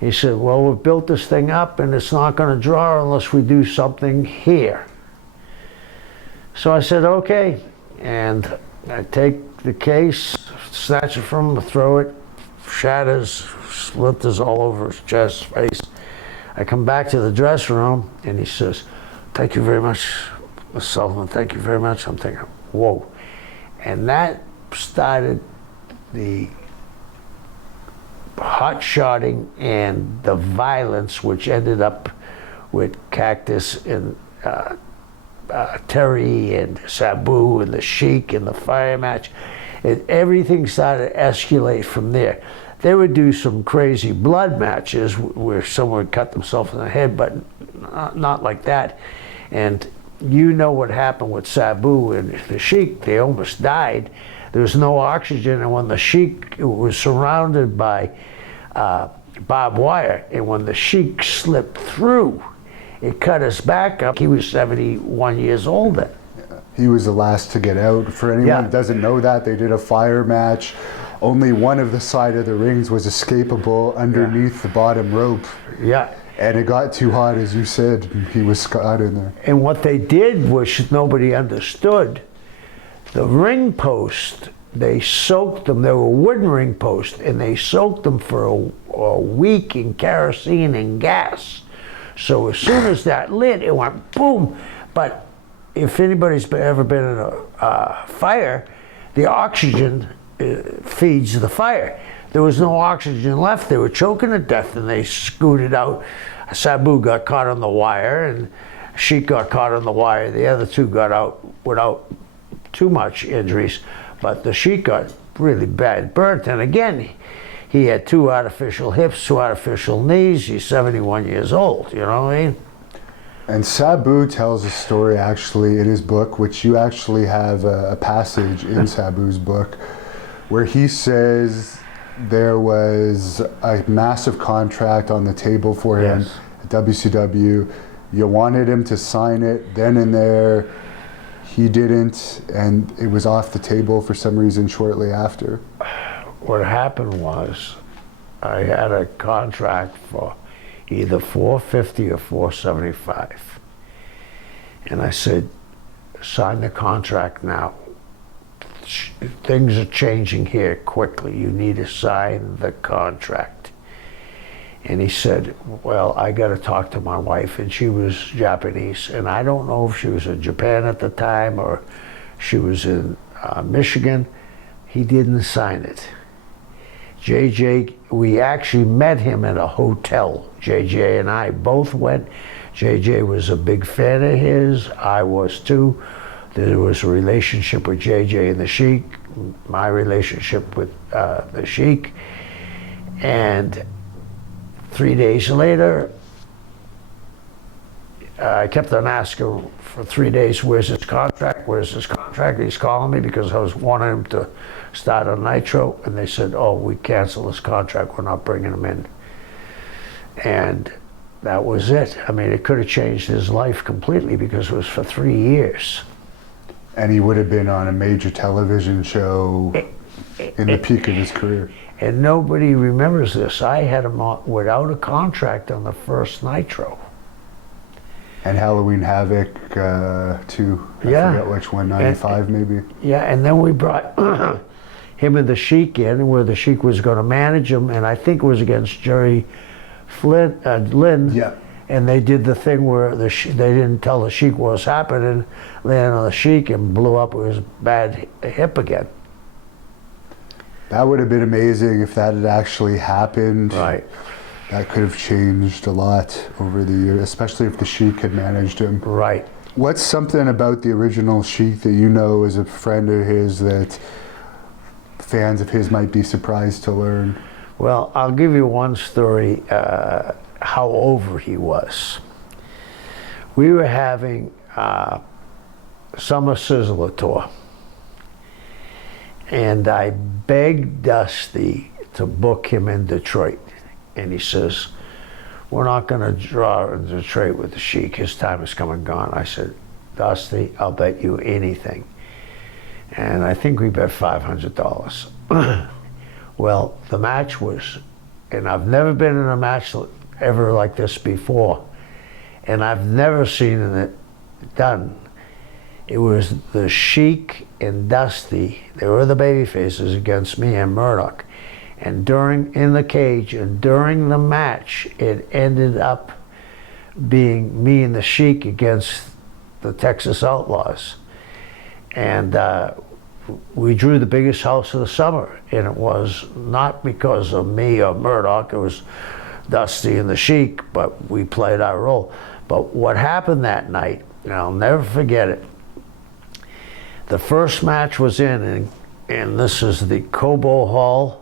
He said, well, we've built this thing up, and it's not going to draw unless we do something here. So I said, okay. And I take the case, snatch it from him, throw it, shatters, splinters all over his chest, face. I come back to the dressing room, and he says, thank you very much, Mr. Sullivan, thank you very much. I'm thinking, whoa. And that started the hot-shotting and the violence, which ended up with Cactus and Terry and Sabu and the Sheik and the fire match. And everything started to escalate from there. They would do some crazy blood matches where someone would cut themselves in the head, but not like that. And you know what happened with Sabu and the Sheik. They almost died. There was no oxygen, and when the Sheik was surrounded by barbed wire, and when the Sheik slipped through, it cut his back up. He was 71 years old then. He was the last to get out. For anyone who doesn't know that, they did a fire match. Only one of the side of the rings was escapable underneath the bottom rope. Yeah. And it got too hot, as you said. He was caught in there. And what they did, which nobody understood, the ring post, they soaked them. They were wooden ring posts, and they soaked them for a week in kerosene and gas. So as soon as that lit, it went boom. But if anybody's ever been in a fire, the oxygen feeds the fire. There was no oxygen left. They were choking to death, and they scooted out. Sabu got caught on the wire, and Sheik got caught on the wire. The other two got out without too much injuries, but the Sheik got really bad burnt. And again, he had 2 artificial hips, 2 artificial knees. He's 71 years old, you know what I mean? And Sabu tells a story actually in his book, which you actually have a passage in Sabu's book, where he says there was a massive contract on the table for him at WCW. You wanted him to sign it then and there. He didn't, and it was off the table for some reason shortly after. What happened was, I had a contract for either $450 or $475. And I said, sign the contract now. Things are changing here quickly. You need to sign the contract. And he said, well, I got to talk to my wife. And she was Japanese. And I don't know if she was in Japan at the time or she was in Michigan. He didn't sign it. JJ, we actually met him at a hotel. JJ and I both went. JJ was a big fan of his. I was too. There was a relationship with JJ and the Sheik, my relationship with the Sheik. And 3 days later, I kept on asking for 3 days, where's his contract? Where's his contract? He's calling me because I was wanting him to start on Nitro. And they said, oh, we cancel his contract. We're not bringing him in. And that was it. I mean, it could have changed his life completely because it was for 3 years. And he would have been on a major television show in the peak of his career. And nobody remembers this. I had him without a contract on the first Nitro. And Halloween Havoc, too. I forget which one, 95 maybe? Yeah, and then we brought him and the Sheik in, where the Sheik was going to manage him, and I think it was against Jerry Lynn. Yeah. And they did the thing where they didn't tell the Sheik what was happening, landed on the Sheik and blew up his bad hip again. That would have been amazing if that had actually happened. Right. That could have changed a lot over the years, especially if the Sheik had managed him. Right. What's something about the original Sheik that you know as a friend of his that fans of his might be surprised to learn? Well, I'll give you one story, how over he was. We were having Summer Sizzler tour. And I begged Dusty to book him in Detroit. And he says, we're not going to draw in Detroit with the Sheik. His time is come and gone. I said, Dusty, I'll bet you anything. And I think we bet $500. Well, the match was, and I've never been in a match ever like this before. And I've never seen it done. It was the Sheik and Dusty. They were the baby faces against me and Murdoch. And in the cage and during the match, it ended up being me and the Sheik against the Texas Outlaws. And we drew the biggest house of the summer. And it was not because of me or Murdoch, it was Dusty and the Sheik, but we played our role. But what happened that night, and I'll never forget it, the first match was in, and this is the Cobo Hall.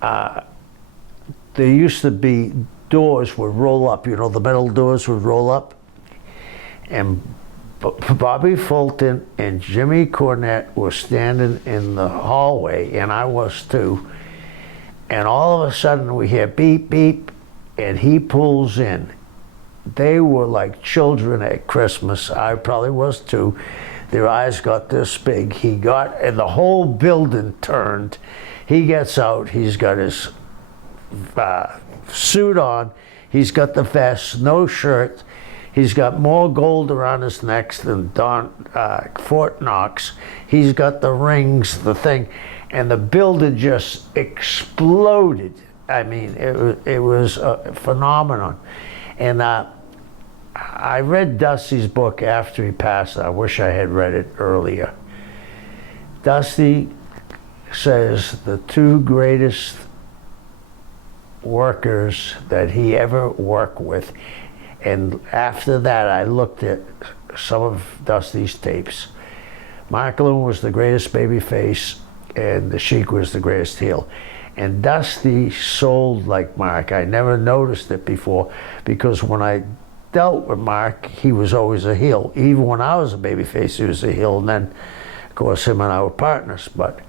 There used to be doors would roll up, you know, the metal doors would roll up. And Bobby Fulton and Jimmy Cornette were standing in the hallway, and I was too. And all of a sudden we hear beep, beep, and he pulls in. They were like children at Christmas. I probably was too. Their eyes got this big. And the whole building turned. He gets out, he's got his suit on, he's got the vest, no shirt, he's got more gold around his neck than Fort Knox, he's got the rings, the thing, and the building just exploded. I mean, it was a phenomenon. And I read Dusty's book after he passed. I wish I had read it earlier. Dusty says the two greatest workers that he ever worked with, and after that I looked at some of Dusty's tapes. Mark Loon was the greatest baby face, and the Sheik was the greatest heel. And Dusty sold like Mark. I never noticed it before, because when I dealt with Mark, he was always a heel. Even when I was a babyface, he was a heel. And then, of course, him and I were partners. But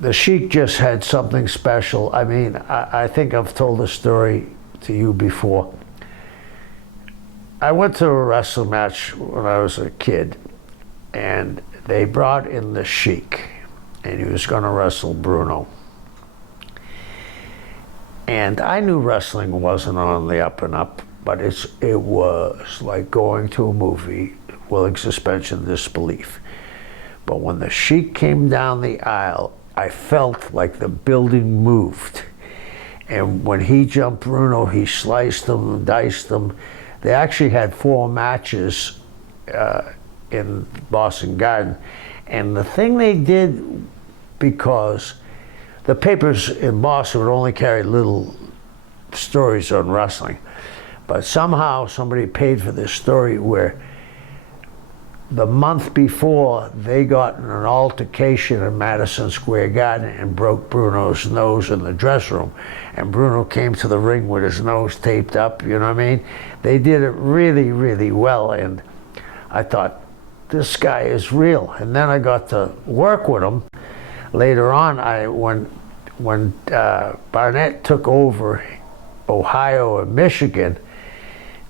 the Sheik just had something special. I mean, I think I've told this story to you before. I went to a wrestling match when I was a kid, and they brought in the Sheik, and he was going to wrestle Bruno. And I knew wrestling wasn't on the up and up, but it was like going to a movie, willing suspension of disbelief. But when the Sheik came down the aisle, I felt like the building moved. And when he jumped Bruno, he sliced them, diced them. They actually had 4 matches in Boston Garden. And the thing they did, because the papers in Boston would only carry little stories on wrestling, but somehow somebody paid for this story where the month before they got in an altercation in Madison Square Garden and broke Bruno's nose in the dressing room, and Bruno came to the ring with his nose taped up, you know what I mean? They did it really, really well, and I thought, this guy is real. And then I got to work with him. Later on, when Barnett took over Ohio and Michigan,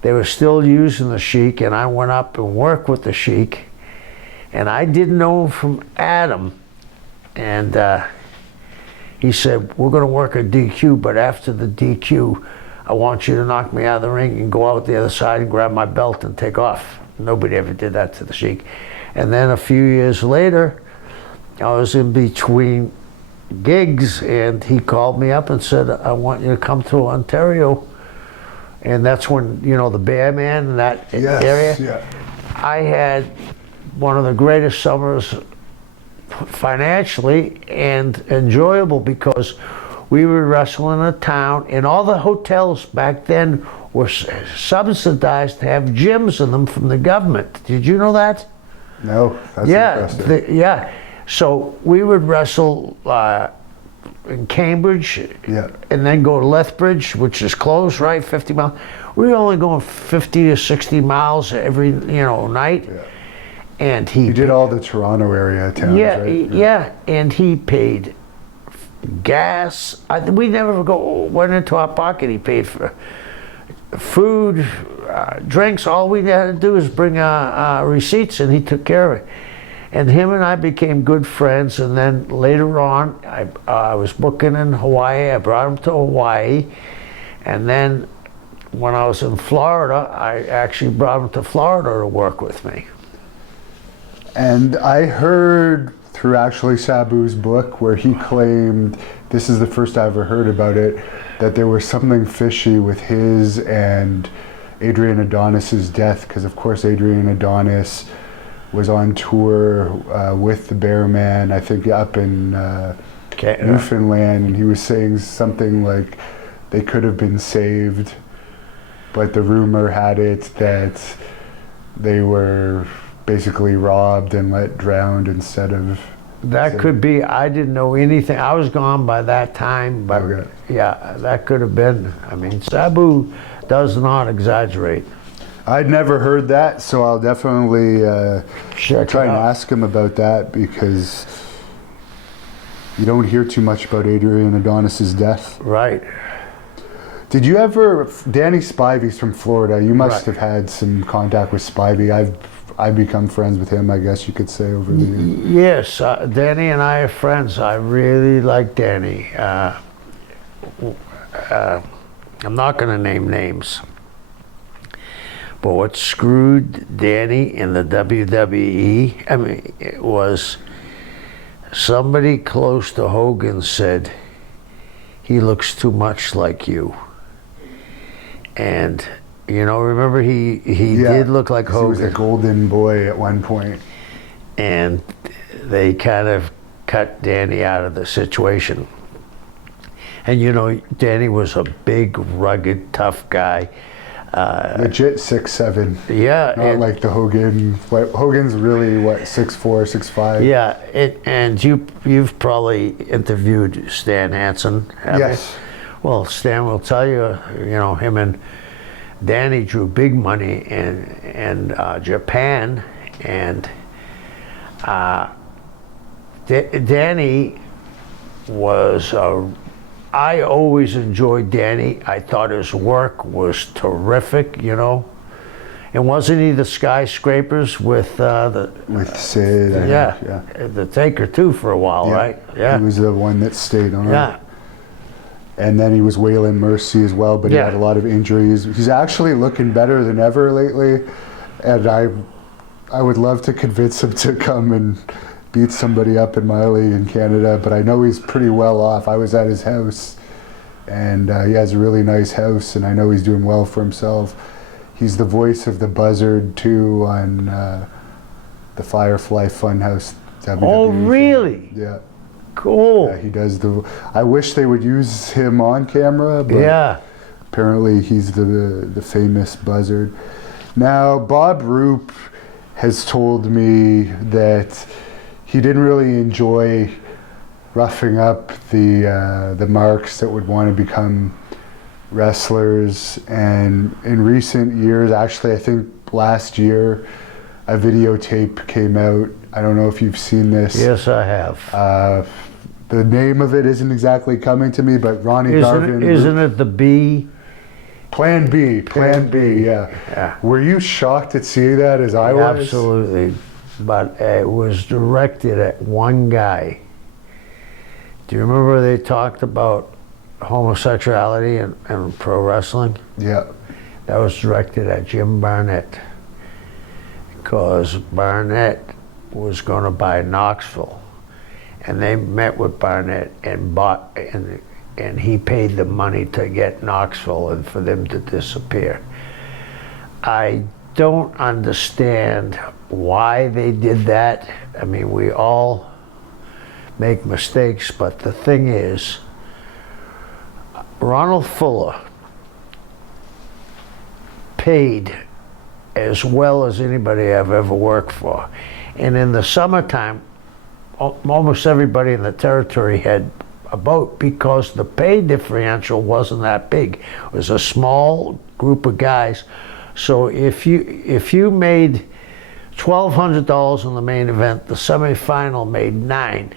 they were still using the Sheik, and I went up and worked with the Sheik, and I didn't know him from Adam, and he said, we're going to work a DQ, but after the DQ, I want you to knock me out of the ring and go out the other side and grab my belt and take off. Nobody ever did that to the Sheik. And then a few years later, I was in between gigs, and he called me up and said, I want you to come to Ontario. And that's when, you know, the Bear Man in that area. Yeah. I had one of the greatest summers financially and enjoyable, because we would wrestle in a town, and all the hotels back then were subsidized to have gyms in them from the government. Did you know that? No, that's interesting. Yeah. So we would wrestle in Cambridge, and then go to Lethbridge, which is close, right? 50 miles. We were only going 50 to 60 miles every, night. Yeah. And he did all the Toronto area towns, right? Yeah, and he paid gas. We never went into our pocket. He paid for food, drinks. All we had to do was bring receipts, and he took care of it. And him and I became good friends, and then later on, I was booking in Hawaii. I brought him to Hawaii, and then when I was in Florida, I actually brought him to Florida to work with me. And I heard through actually Sabu's book where he claimed, this is the first I ever heard about it, that there was something fishy with his and Adrian Adonis's death, because of course Adrian Adonis was on tour with the Bear Man, I think up in Newfoundland, and he was saying something like they could have been saved, but the rumor had it that they were basically robbed and drowned instead of... That could be. I didn't know anything. I was gone by that time, but yeah, that could have been. I mean, Sabu does not exaggerate. I'd never heard that, so I'll definitely try and ask him about that, because you don't hear too much about Adrian Adonis's death. Right. Did you ever, Danny Spivey's from Florida, you must have had some contact with Spivey. I've become friends with him, I guess you could say, over the years. Yes, Danny and I are friends. I really like Danny. I'm not going to name names. But what screwed Danny in the WWE, it was somebody close to Hogan said, he looks too much like you. And, remember he did look like Hogan. He was a golden boy at one point. And they kind of cut Danny out of the situation. And, Danny was a big, rugged, tough guy. Legit 6'7". Yeah. Not like the Hogan. Hogan's really, 6'4", 6'5". Yeah, and you've probably interviewed Stan Hansen. Yes. Well, Stan will tell you, him and Danny drew big money in Japan, and Danny was I always enjoyed Danny. I thought his work was terrific, And wasn't he the skyscrapers with with Sid. the Taker too for a while, right? Yeah. He was the one that stayed on. Yeah. And then he was Waylon Mercy as well, but he had a lot of injuries. He's actually looking better than ever lately, and I would love to convince him to come and beat somebody up in my league in Canada, but I know he's pretty well off. I was at his house, and he has a really nice house, and I know he's doing well for himself. He's the voice of the Buzzard too on the Firefly Funhouse WWE. Oh, really? Yeah. Cool. Yeah, he does I wish they would use him on camera, but apparently he's the famous Buzzard. Now, Bob Roop has told me that he didn't really enjoy roughing up the marks that would want to become wrestlers, and in recent years, actually I think last year, a videotape came out. I don't know if you've seen this. Yes, I have. The name of it isn't exactly coming to me, but Ronnie Garvin. Isn't it the B? Plan B, yeah. Were you shocked at seeing that as I was? Absolutely. But it was directed at one guy. Do you remember they talked about homosexuality and pro wrestling? Yeah. That was directed at Jim Barnett, because Barnett was going to buy Knoxville, and they met with Barnett and bought, and he paid the money to get Knoxville and for them to disappear. I don't understand why they did that. I mean, we all make mistakes, but the thing is, Ronald Fuller paid as well as anybody I've ever worked for. And in the summertime, almost everybody in the territory had a boat because the pay differential wasn't that big. It was a small group of guys. So if you made $1,200 in the main event, the semifinal made $9.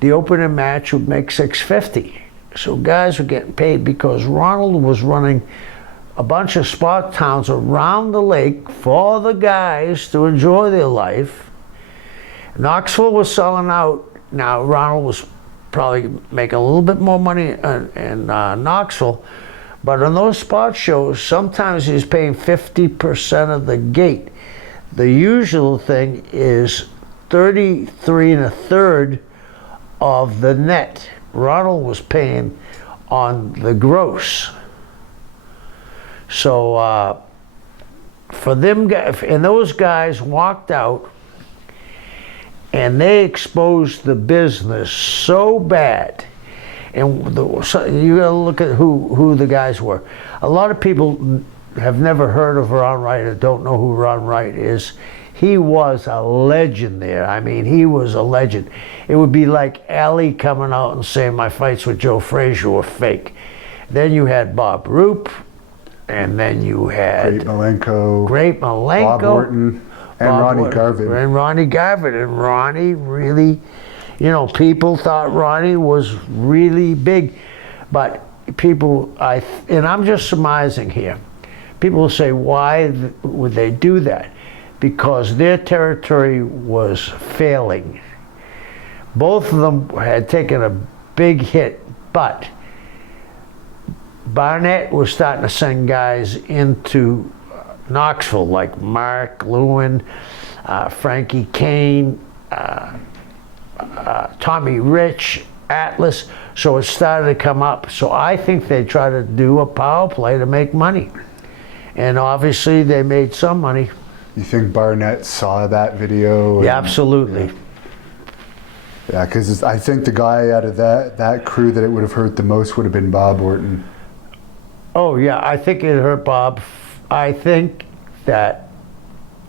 The opening match would make $650. So guys were getting paid because Ronald was running a bunch of spot towns around the lake for the guys to enjoy their life. Knoxville was selling out. Now Ronald was probably making a little bit more money in Knoxville, but on those spot shows, sometimes he's paying 50% of the gate. The usual thing is 33 1/3 of the net. Ronald was paying on the gross. So for them, and those guys walked out, and they exposed the business so bad. And you got to look at who the guys were. A lot of people have never heard of Ron Wright or don't know who Ron Wright is. He was a legend there. I mean, he was a legend. It would be like Ali coming out and saying my fights with Joe Frazier were fake. Then you had Bob Roop, and then you had Great Malenko, Bob Orton, and Ronnie Garvin. And Ronnie Garvin. And Ronnie really, people thought Ronnie was really big. But people, and I'm just surmising here, people will say, why would they do that? Because their territory was failing. Both of them had taken a big hit, but Barnett was starting to send guys into Knoxville, like Mark Lewin, Frankie Kane, Tommy Rich, Atlas. So it started to come up. So I think they tried to do a power play to make money. And obviously they made some money. You think Barnett saw that video? Yeah, absolutely. Yeah, because I think the guy out of that crew that it would have hurt the most would have been Bob Orton. Oh yeah, I think it hurt Bob. I think that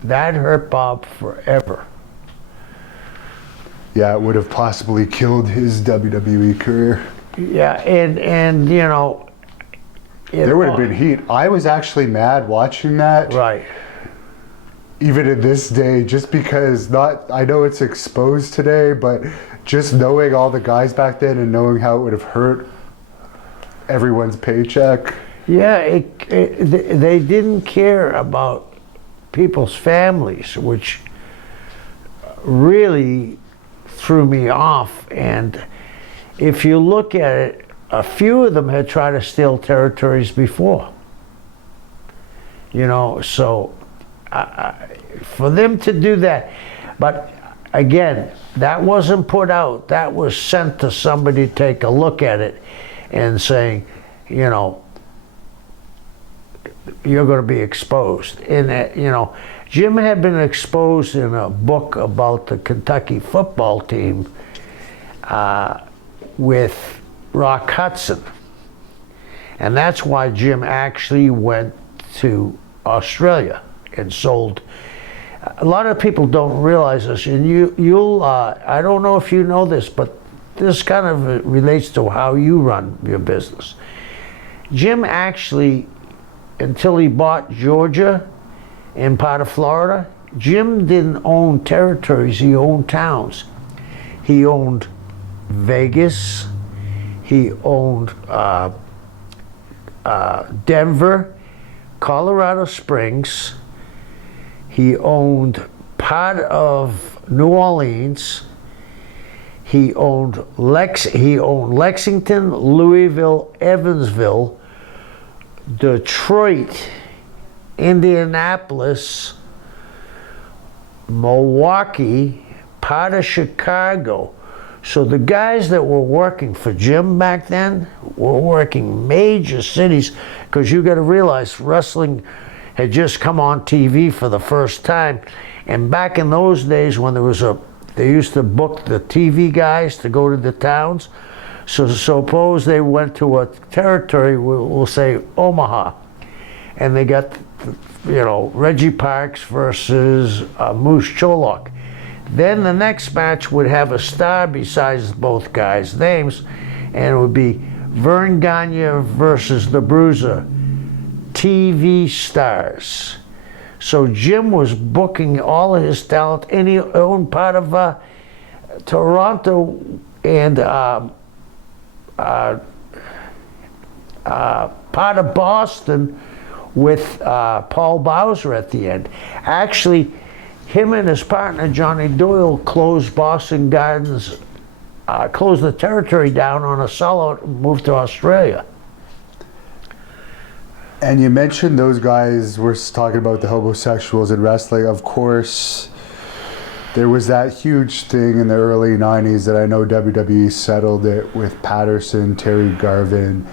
hurt Bob forever. Yeah, it would have possibly killed his WWE career. Yeah, and there would have been heat. I was actually mad watching that. Right. Even in this day, just because I know it's exposed today, but just knowing all the guys back then and knowing how it would have hurt everyone's paycheck. Yeah, they didn't care about people's families, which really threw me off. And if you look at it, a few of them had tried to steal territories before. You know, so for them to do that, but again, that wasn't put out. That was sent to somebody to take a look at it and saying, you know, you're going to be exposed. And, you know, Jim had been exposed in a book about the Kentucky football team with Rock Hudson. And that's why Jim actually went to Australia and sold. A lot of people don't realize this, and you'll I don't know if you know this, but this kind of relates to how you run your business. Jim actually, until he bought Georgia and part of Florida, Jim didn't own territories, he owned towns. He owned Vegas, he owned Denver, Colorado Springs, he owned part of New Orleans, he owned Lexington, Louisville, Evansville, Detroit, Indianapolis, Milwaukee, part of Chicago. So the guys that were working for Jim back then were working major cities, because you got to realize wrestling had just come on TV for the first time. And back in those days when they used to book the TV guys to go to the towns. So suppose they went to a territory, we'll say Omaha, and they got, you know, Reggie Parks versus Moose Cholok. Then the next match would have a star besides both guys' names, and it would be Vern Gagne versus the Bruiser, TV stars. So Jim was booking all of his talent, and he owned part of Toronto and part of Boston with Paul Bowser at the end. Actually, him and his partner Johnny Doyle closed Boston Gardens, closed the territory down on a sellout and moved to Australia. And you mentioned those guys were talking about the homosexuals in wrestling. Of course, there was that huge thing in the early 90s that I know WWE settled it with Patterson, Terry Garvin,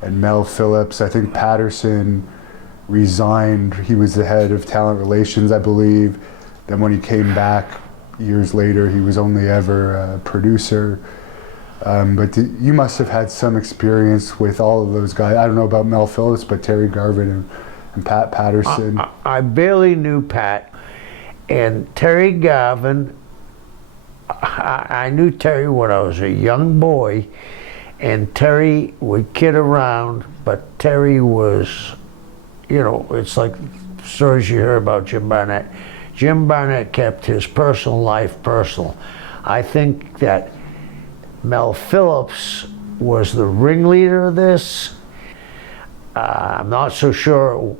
and Mel Phillips. I think Patterson resigned. He was the head of talent relations, I believe. Then when he came back years later, he was only ever a producer. But you must have had some experience with all of those guys. I don't know about Mel Phillips, but Terry Garvin and Pat Patterson. I barely knew Pat. And Terry Garvin, I knew Terry when I was a young boy, and Terry would kid around, but Terry was, you know, it's like stories you hear about Jim Barnett. Jim Barnett kept his personal life personal. I think that Mel Phillips was the ringleader of this. I'm not so sure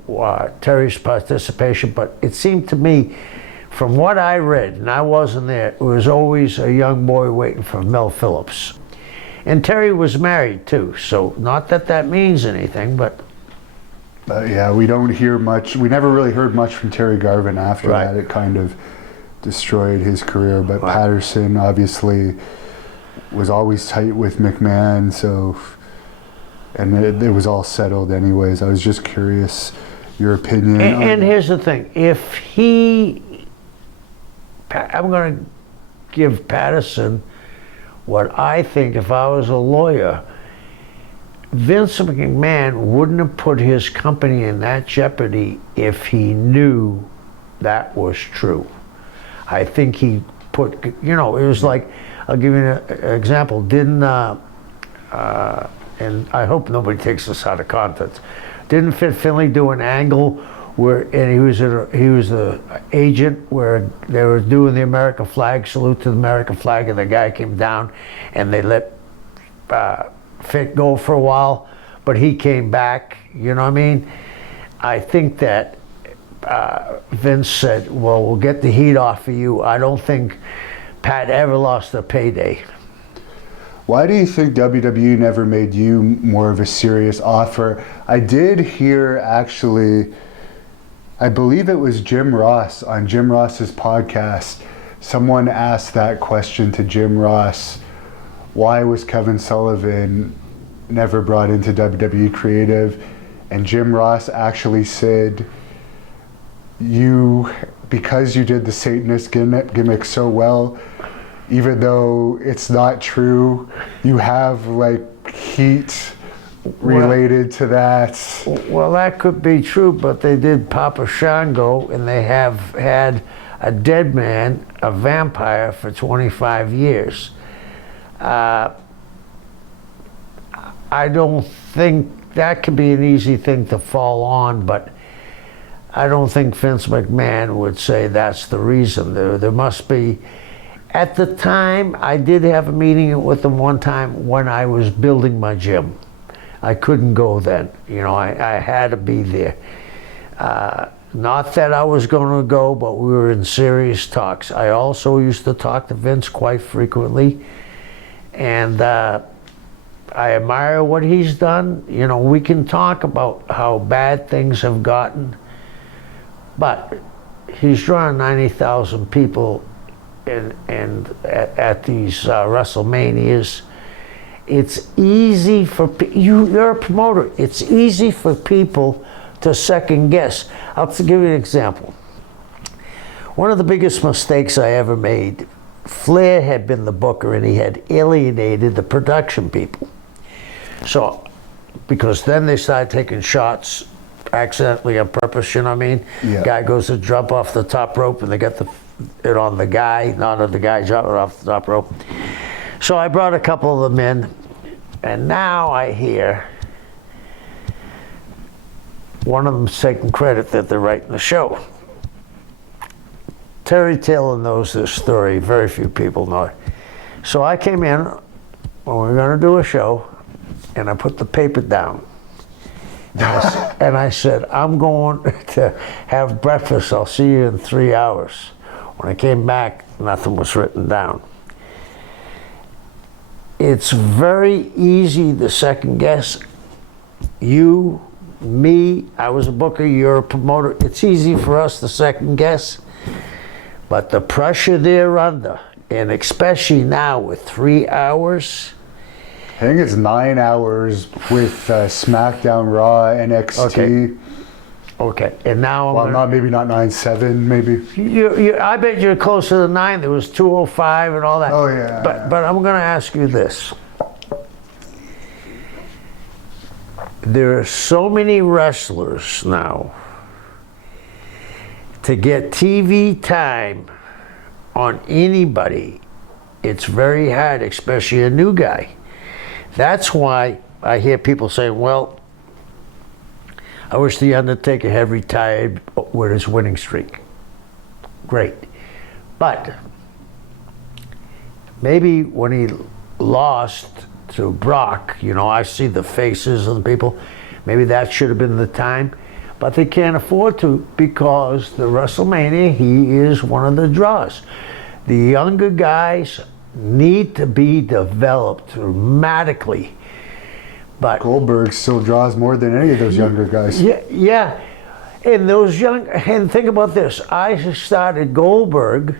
Terry's participation, but it seemed to me, from what I read, and I wasn't there, it was always a young boy waiting for Mel Phillips. And Terry was married too, so not that that means anything, but... yeah, we don't hear much. We never really heard much from Terry Garvin after Right. that. It kind of destroyed his career. But Right. Patterson obviously was always tight with McMahon, so, and it was all settled anyways. I was just curious your opinion. And here's the thing, I'm going to give Patterson what I think if I was a lawyer. Vince McMahon wouldn't have put his company in that jeopardy if he knew that was true. I think he put, you know, it was like, I'll give you an example. Didn't, and I hope nobody takes this out of context, didn't Fit Finlay do an angle where, and he was the agent where they were doing the American flag, salute to the American flag, and the guy came down and they let Fit go for a while, but he came back, you know what I mean? I think that Vince said, well, we'll get the heat off of you. I don't think Pat ever lost a payday. Why do you think WWE never made you more of a serious offer? I did hear, actually, I believe it was Jim Ross, on Jim Ross's podcast, someone asked that question to Jim Ross, why was Kevin Sullivan never brought into WWE Creative? And Jim Ross actually said, because you did the Satanist gimmick so well, even though it's not true, you have like heat related to that. Well, that could be true, but they did Papa Shango, and they have had a dead man, a vampire, for 25 years. I don't think that could be an easy thing to fall on, but I don't think Vince McMahon would say that's the reason. There must be. At the time, I did have a meeting with them one time when I was building my gym. I couldn't go then. You know, I had to be there. Not that I was going to go, but we were in serious talks. I also used to talk to Vince quite frequently, and I admire what he's done. You know, we can talk about how bad things have gotten, but he's drawing 90,000 people and at these WrestleManias. It's easy for you're a promoter. It's easy for people to second guess. I'll give you an example. One of the biggest mistakes I ever made, Flair had been the booker and he had alienated the production people. So, because then they started taking shots accidentally on purpose, you know what I mean? Yeah. Guy goes to jump off the top rope and they got it on the guy, not on the guy jumping off the top rope. So I brought a couple of them in, and now I hear one of them's taking credit that they're writing the show. Terry Taylor knows this story, very few people know it. So I came in when we were going to do a show, and I put the paper down. And I said, I'm going to have breakfast, I'll see you in 3 hours. When I came back, nothing was written down. It's very easy to second guess. You, me, I was a booker, you're a promoter. It's easy for us to second guess, but the pressure they're under, and especially now with 3 hours. I think it's 9 hours with SmackDown, Raw, NXT. Okay, and now maybe not 9/7, maybe. I bet you're closer to 9. There was 205 and all that. Oh yeah. But I'm going to ask you this. There are so many wrestlers now. To get TV time on anybody, it's very hard, especially a new guy. That's why I hear people saying, well, I wish The Undertaker had retired with his winning streak. Great. But maybe when he lost to Brock, you know, I see the faces of the people, maybe that should have been the time. But they can't afford to, because the WrestleMania, he is one of the draws. The younger guys need to be developed dramatically. But Goldberg still draws more than any of those younger guys. Yeah. And think about this. I started Goldberg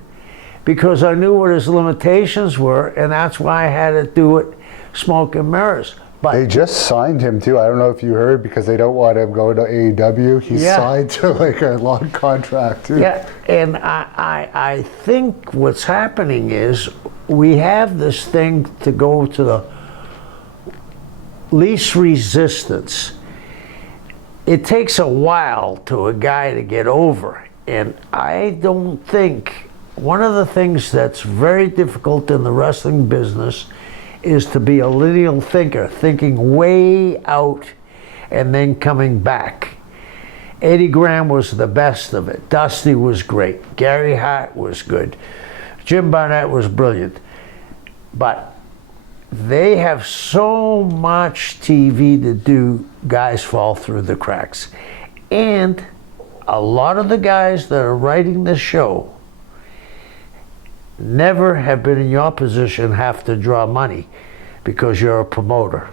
because I knew what his limitations were, and that's why I had to do it smoke and mirrors. But they just signed him too. I don't know if you heard, because they don't want him going to AEW. He's signed to like a long contract too. Yeah, and I think what's happening is we have this thing to go to the least resistance. It takes a while to a guy to get over, and I don't think, one of the things that's very difficult in the wrestling business is to be a lineal thinker, thinking way out and then coming back. Eddie Graham was the best of it. Dusty was great. Gary Hart was good. Jim Barnett was brilliant. But they have so much TV to do, guys fall through the cracks. And a lot of the guys that are writing this show never have been in your position, have to draw money because you're a promoter.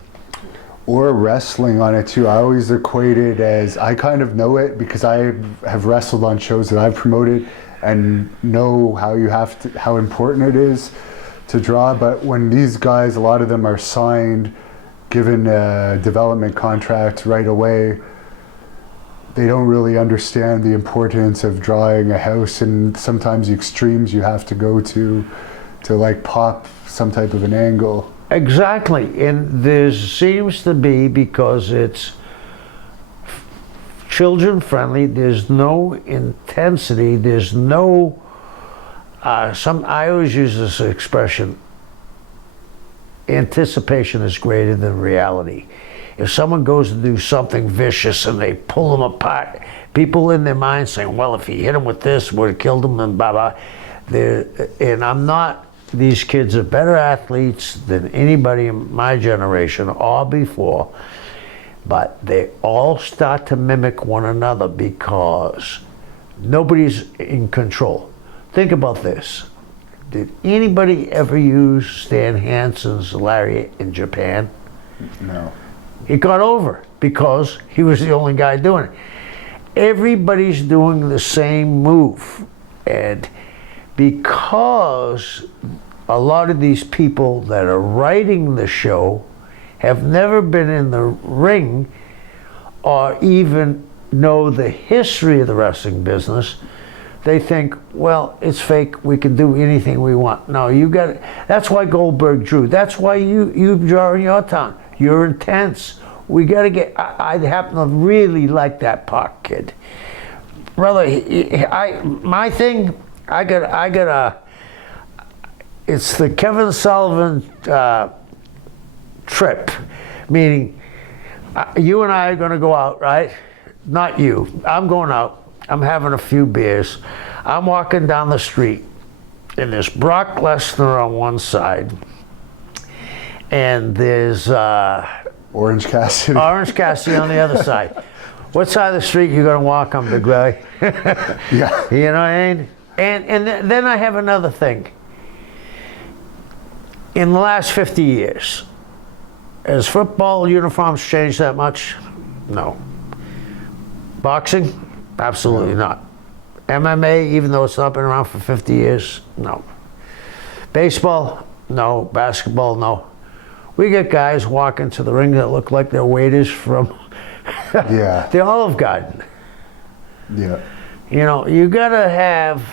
Or wrestling on it too. I always equate it as, I kind of know it because I have wrestled on shows that I've promoted and know how important it is to draw. But when these guys, a lot of them are signed, given a development contract right away, they don't really understand the importance of drawing a house and sometimes the extremes you have to go to like pop some type of an angle. Exactly, and there seems to be, because it's children friendly, there's no intensity, there's no, I always use this expression, anticipation is greater than reality. If someone goes to do something vicious and they pull them apart, people in their mind saying, well, if he hit him with this, would have killed him, and blah, blah. And I'm not, these kids are better athletes than anybody in my generation or before, but they all start to mimic one another because nobody's in control. Think about this. Did anybody ever use Stan Hansen's lariat in Japan? No. It got over because he was the only guy doing it. Everybody's doing the same move. And because a lot of these people that are writing the show have never been in the ring or even know the history of the wrestling business, they think, well, it's fake, we can do anything we want. No, you got it. That's why Goldberg drew. That's why you draw in your town. You're intense. We got to get, I happen to really like that Park kid. Brother, my thing, I got it's the Kevin Sullivan trip, meaning you and I are going to go out, right? Not you. I'm going out. I'm having a few beers. I'm walking down the street, and there's Brock Lesnar on one side, and there's Orange Cassidy. Orange Cassidy on the other side. What side of the street you going to walk on, big guy? Yeah. You know what I mean? And then I have another thing. In the last 50 years, has football uniforms changed that much? No. Boxing? Absolutely not. MMA, even though it's not been around for 50 years? No. Baseball? No. Basketball? No. We get guys walking to the ring that look like they're waiters from Yeah. the Olive Garden. Yeah. You know, you gotta have,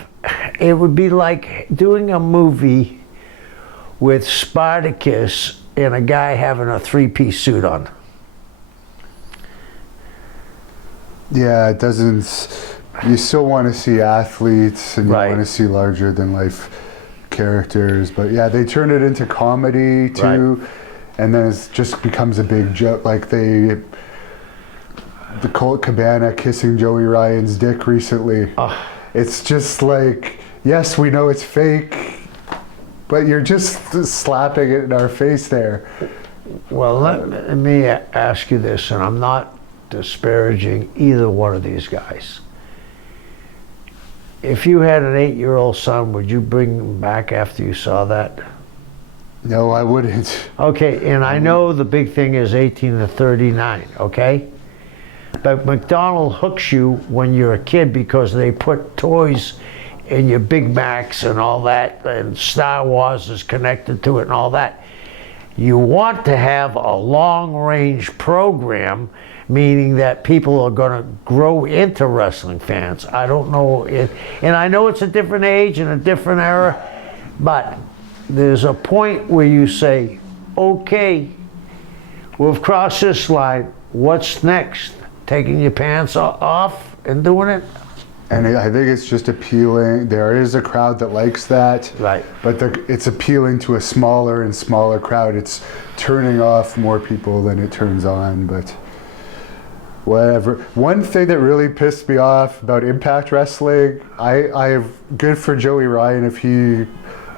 it would be like doing a movie with Spartacus and a guy having a three-piece suit on. Yeah, it doesn't, you still want to see athletes and you Right. want to see larger than life characters, but yeah, they turn it into comedy too, Right. and then it just becomes a big joke, like the Colt Cabana kissing Joey Ryan's dick recently. It's just like, yes, we know it's fake, but you're just slapping it in our face there. Well, let me ask you this, and I'm not disparaging either one of these guys. If you had an 8-year-old son, would you bring him back after you saw that? No, I wouldn't. Okay, and I know the big thing is 18 to 39, okay? But McDonald's hooks you when you're a kid because they put toys in your Big Macs and all that, and Star Wars is connected to it and all that. You want to have a long-range program, meaning that people are going to grow into wrestling fans. I don't know, and I know it's a different age and a different era, but there's a point where you say, okay, we've crossed this line, what's next? Taking your pants off and doing it? And I think it's just appealing. There is a crowd that likes that, Right. but it's appealing to a smaller and smaller crowd. It's turning off more people than it turns on, but whatever. One thing that really pissed me off about Impact Wrestling, I have good for Joey Ryan if he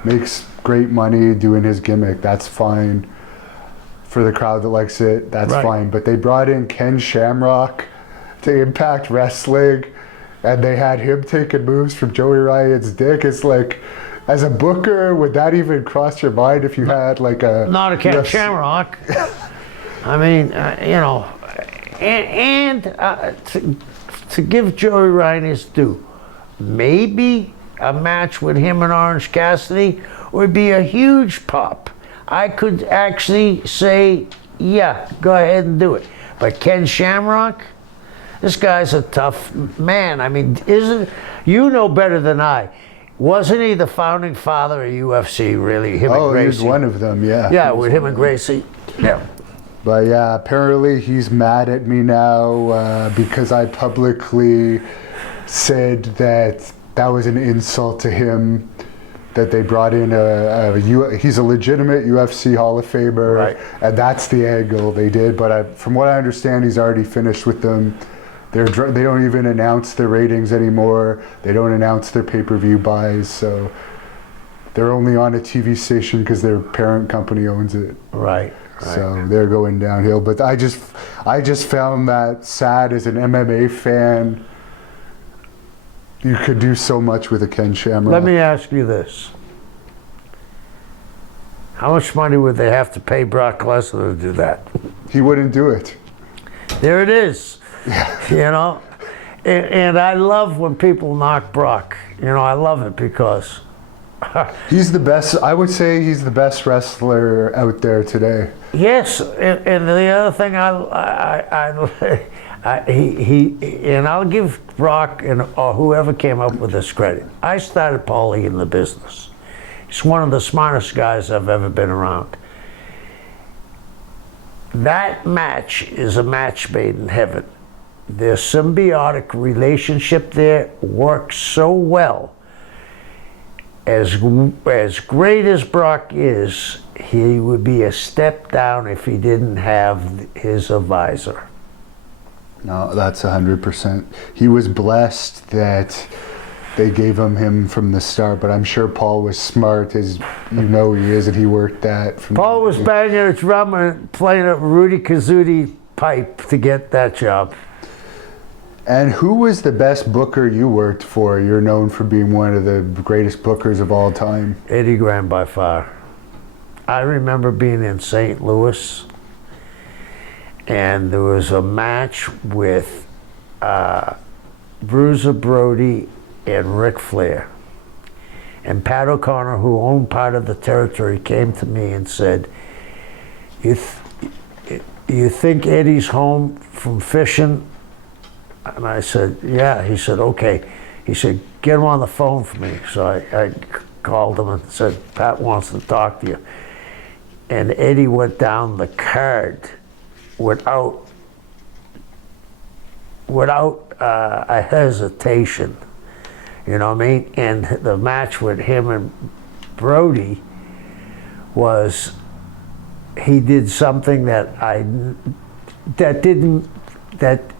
makes great money doing his gimmick. That's fine. For the crowd that likes it, that's Right. fine. But they brought in Ken Shamrock to Impact Wrestling, and they had him taking moves from Joey Ryan's dick. It's like, as a booker, would that even cross your mind if you had like a... Not a Ken Shamrock. I mean, you know, to give Joey Ryan his due, maybe a match with him and Orange Cassidy would be a huge pop. I could actually say, yeah, go ahead and do it. But Ken Shamrock, this guy's a tough man. I mean, you know better than I. Wasn't he the founding father of UFC, really? Him and Gracie? He's one of them, yeah. Yeah, with him and Gracie. Yeah. But yeah, apparently he's mad at me now because I publicly said that was an insult to him, that they brought in he's a legitimate UFC Hall of Famer, right. And that's the angle they did. But from what I understand, he's already finished with them. They don't even announce their ratings anymore. They don't announce their pay-per-view buys, so they're only on a TV station because their parent company owns it. Right. So they're going downhill. But I just found that sad as an MMA fan. You could do so much with a Ken Shamrock. Let me ask you this. How much money would they have to pay Brock Lesnar to do that? He wouldn't do it. There it is. Yeah. You know? And I love when people knock Brock. You know, I love it because... He's the best. I would say he's the best wrestler out there today. Yes, and the other thing and I'll give Brock or whoever came up with this credit. I started Paulie in the business. He's one of the smartest guys I've ever been around. That match is a match made in heaven. Their symbiotic relationship there works so well. As great as Brock is, he would be a step down if he didn't have his advisor. No, that's 100%. He was blessed that they gave him from the start, but I'm sure Paul was smart, as you know he is, and he worked that. Paul was banging a drum and playing a Rudy Kazudi pipe to get that job. And who was the best booker you worked for? You're known for being one of the greatest bookers of all time. Eddie Graham by far. I remember being in St. Louis, and there was a match with Bruiser Brody and Ric Flair. And Pat O'Connor, who owned part of the territory, came to me and said, you think Eddie's home from fishing? And I said, yeah. He said, okay. He said, get him on the phone for me. So I called him and said, Pat wants to talk to you. And Eddie went down the card without a hesitation. You know what I mean? And the match with him and Brody was, he did something that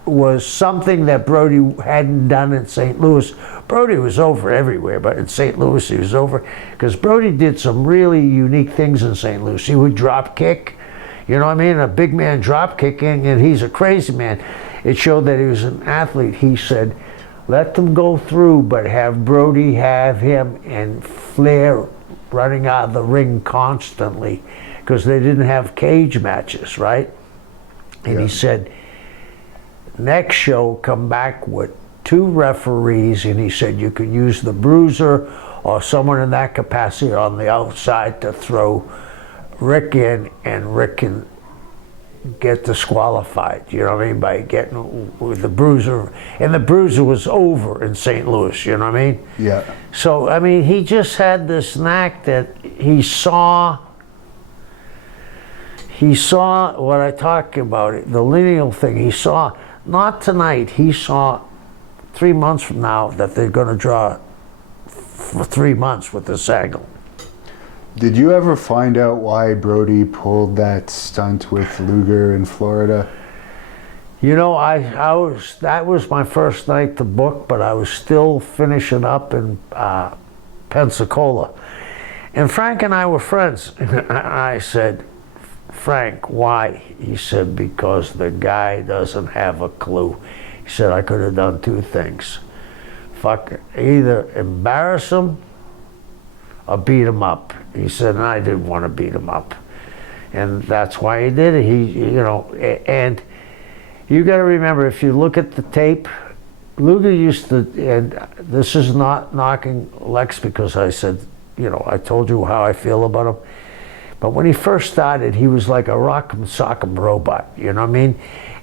was something that Brody hadn't done in St. Louis. Brody was over everywhere, but in St. Louis he was over because Brody did some really unique things in St. Louis. He would drop kick, you know what I mean? A big man drop kicking, and he's a crazy man. It showed that he was an athlete. He said, let them go through, but have Brody have him and Flair running out of the ring constantly because they didn't have cage matches, right? And he said, next show, come back with 2 referees, and he said you could use the Bruiser or someone in that capacity on the outside to throw Rick in, and Rick can get disqualified, you know what I mean, by getting with the Bruiser. And the Bruiser was over in St. Louis, you know what I mean? Yeah. So, I mean, he just had this knack that he saw what I talk about, the lineal thing. He saw, not tonight, he saw 3 months from now that they're going to draw for 3 months with this angle. Did you ever find out why Brody pulled that stunt with Luger in Florida? You know, that was my first night to book, but I was still finishing up in Pensacola. And Frank and I were friends. And I said, Frank, why? He said, because the guy doesn't have a clue. He said, I could have done 2 things. either embarrass him or beat him up. He said, and I didn't want to beat him up. And that's why he did it. And you got to remember, if you look at the tape, Luger used to, and this is not knocking Lex because I said, I told you how I feel about him. But when he first started, he was like a rock'em sock'em robot, you know what I mean?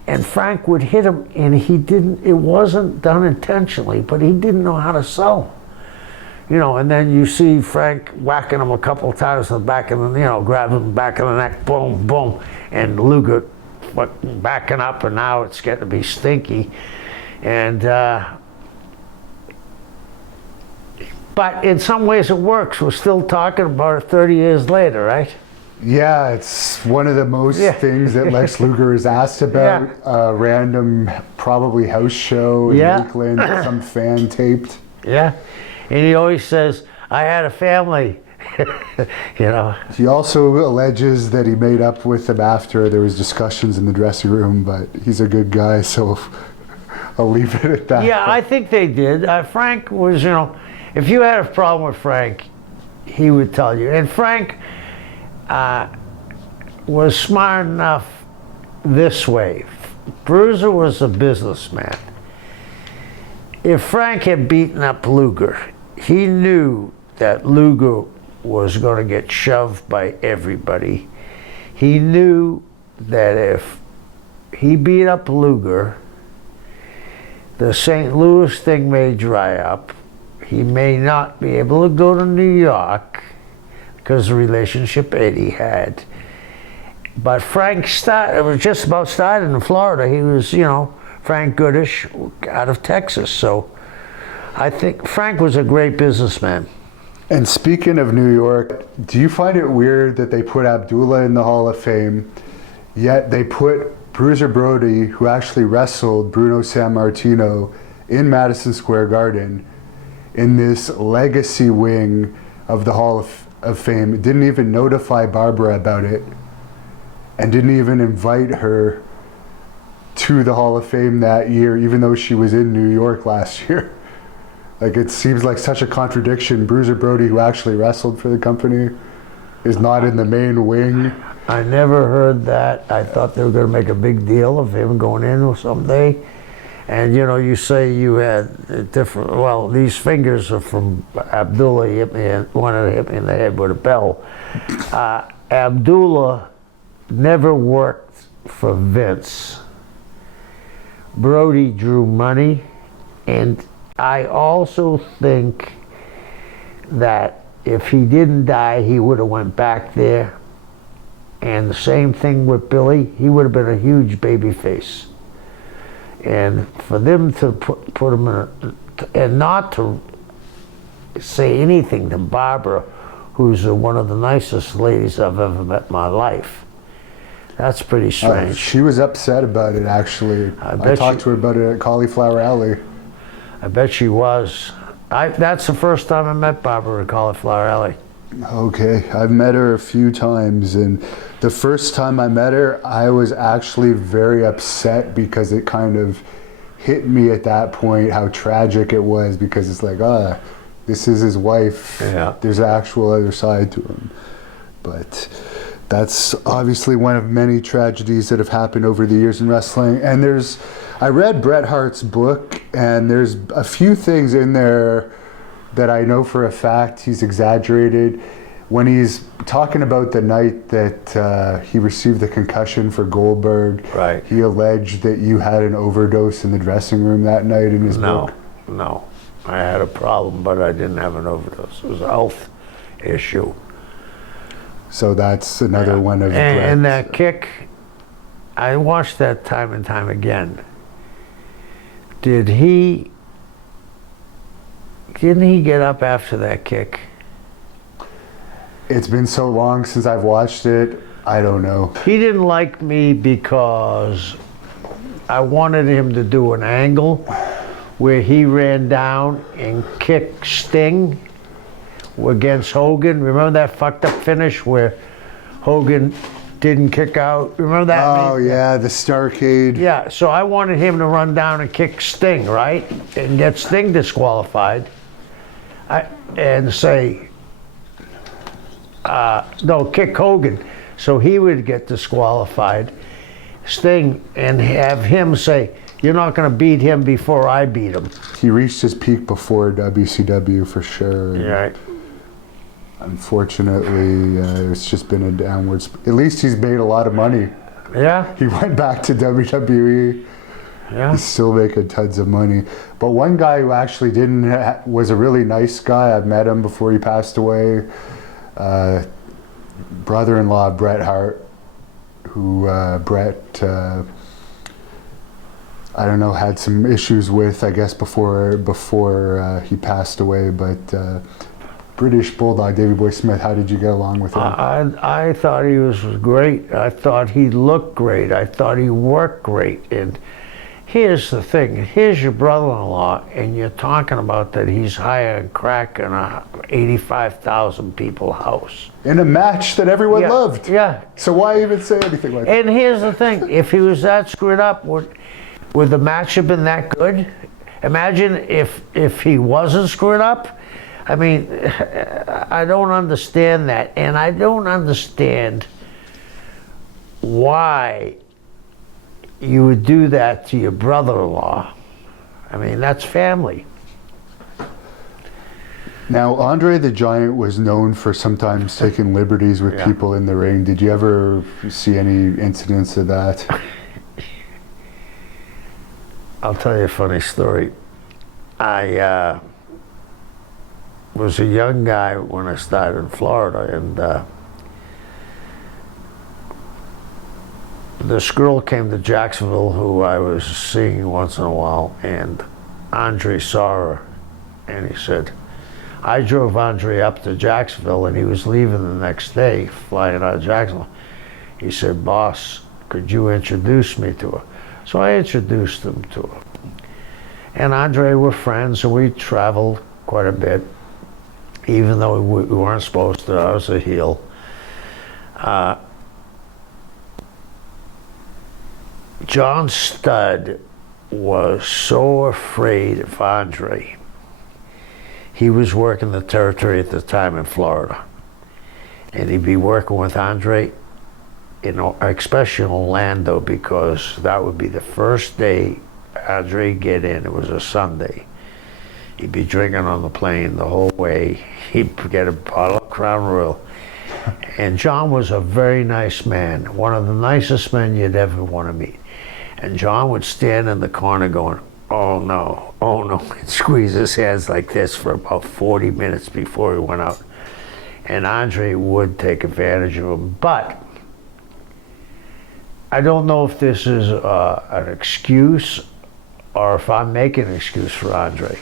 And Frank would hit him, and it wasn't done intentionally, but he didn't know how to sell. And then you see Frank whacking him a couple of times in the back of the, grabbing him back in the neck, boom, boom, and Luger backing up, and now it's getting to be stinky. And, but in some ways it works. We're still talking about it 30 years later, right? Yeah, it's one of the most things that Lex Luger is asked about. A random, probably house show in Lakeland, some fan taped. Yeah, and he always says, I had a family, He also alleges that he made up with them after there was discussions in the dressing room, but he's a good guy, so I'll leave it at that. Yeah, I think they did. Frank was, if you had a problem with Frank, he would tell you. And Frank was smart enough this way. Bruiser was a businessman. If Frank had beaten up Luger, he knew that Luger was going to get shoved by everybody. He knew that if he beat up Luger, the St. Louis thing may dry up. He may not be able to go to New York because of the relationship Eddie had. But Frank was just about started in Florida. He was, Frank Goodish out of Texas. So I think Frank was a great businessman. And speaking of New York, do you find it weird that they put Abdullah in the Hall of Fame, yet they put Bruiser Brody, who actually wrestled Bruno Sammartino in Madison Square Garden, in this legacy wing of the Hall of Fame, didn't even notify Barbara about it, and didn't even invite her to the Hall of Fame that year, even though she was in New York last year? Like, it seems like such a contradiction. Bruiser Brody, who actually wrestled for the company, is not in the main wing. I never heard that. I thought they were going to make a big deal of him going in someday. And you say you had different, well, these fingers are from Abdullah. He wanted to hit me in the head with a bell. Abdullah never worked for Vince. Brody drew money, and I also think that if he didn't die, he would have went back there. And the same thing with Billy. He would have been a huge baby face. And for them to put him in and not to say anything to Barbara, who's one of the nicest ladies I've ever met in my life. That's pretty strange. She was upset about it, actually. I talked to her about it at Cauliflower Alley. I bet she was. That's the first time I met Barbara at Cauliflower Alley. Okay, I've met her a few times, and the first time I met her, I was actually very upset because it kind of hit me at that point how tragic it was, because it's like, this is his wife. Yeah. There's an actual other side to him. But that's obviously one of many tragedies that have happened over the years in wrestling. And I read Bret Hart's book, and there's a few things in there that I know for a fact he's exaggerated. When he's talking about the night that he received the concussion for Goldberg, right, he alleged that you had an overdose in the dressing room that night in his book. No. I had a problem, but I didn't have an overdose. It was a health issue. So that's another one of and that kick, I watched that time and time again. Didn't he get up after that kick? It's been so long since I've watched it, I don't know. He didn't like me because I wanted him to do an angle where he ran down and kicked Sting against Hogan. Remember that fucked up finish where Hogan didn't kick out. Remember that? Oh yeah, the Starcade. Yeah, so I wanted him to run down and kick Sting, right? And get Sting disqualified. And say, no, kick Hogan. So he would get disqualified. Sting, and have him say, you're not going to beat him before I beat him. He reached his peak before WCW for sure. Right. Unfortunately, it's just been a downward. At least he's made a lot of money. Yeah. He went back to WWE. Yeah. He's still making tons of money. But one guy who actually was a really nice guy. I've met him before he passed away. Brother-in-law of Bret Hart, who Bret, I don't know, had some issues with, I guess, before he passed away. But British Bulldog, Davey Boy Smith, how did you get along with him? I thought he was great. I thought he looked great. I thought he worked great. And here's the thing. Here's your brother-in-law, and you're talking about that he's hiring crack in a 85,000 people house. In a match that everyone loved. Yeah. So why even say anything like that? And here's the thing. If he was that screwed up, would the match have been that good? Imagine if he wasn't screwed up. I mean, I don't understand that. And I don't understand why you would do that to your brother-in-law. I mean, that's family. Now, Andre the Giant was known for sometimes taking liberties with people in the ring. Did you ever see any incidents of that? I'll tell you a funny story. I was a young guy when I started in Florida, and this girl came to Jacksonville who I was seeing once in a while, and Andre saw her, and he said, I drove Andre up to Jacksonville, and he was leaving the next day, flying out of Jacksonville. He said, boss, could you introduce me to her? So I introduced him to her. And Andre were friends, and we traveled quite a bit, even though we weren't supposed to. I was a heel. John Studd was so afraid of Andre. He was working the territory at the time in Florida. And he'd be working with Andre, especially in Orlando, because that would be the first day Andre'd get in. It was a Sunday. He'd be drinking on the plane the whole way. He'd get a bottle of Crown Royal. And John was a very nice man, one of the nicest men you'd ever want to meet. And John would stand in the corner going, oh no, and squeeze his hands like this for about 40 minutes before he went out. And Andre would take advantage of him. But I don't know if this is an excuse or if I'm making an excuse for Andre.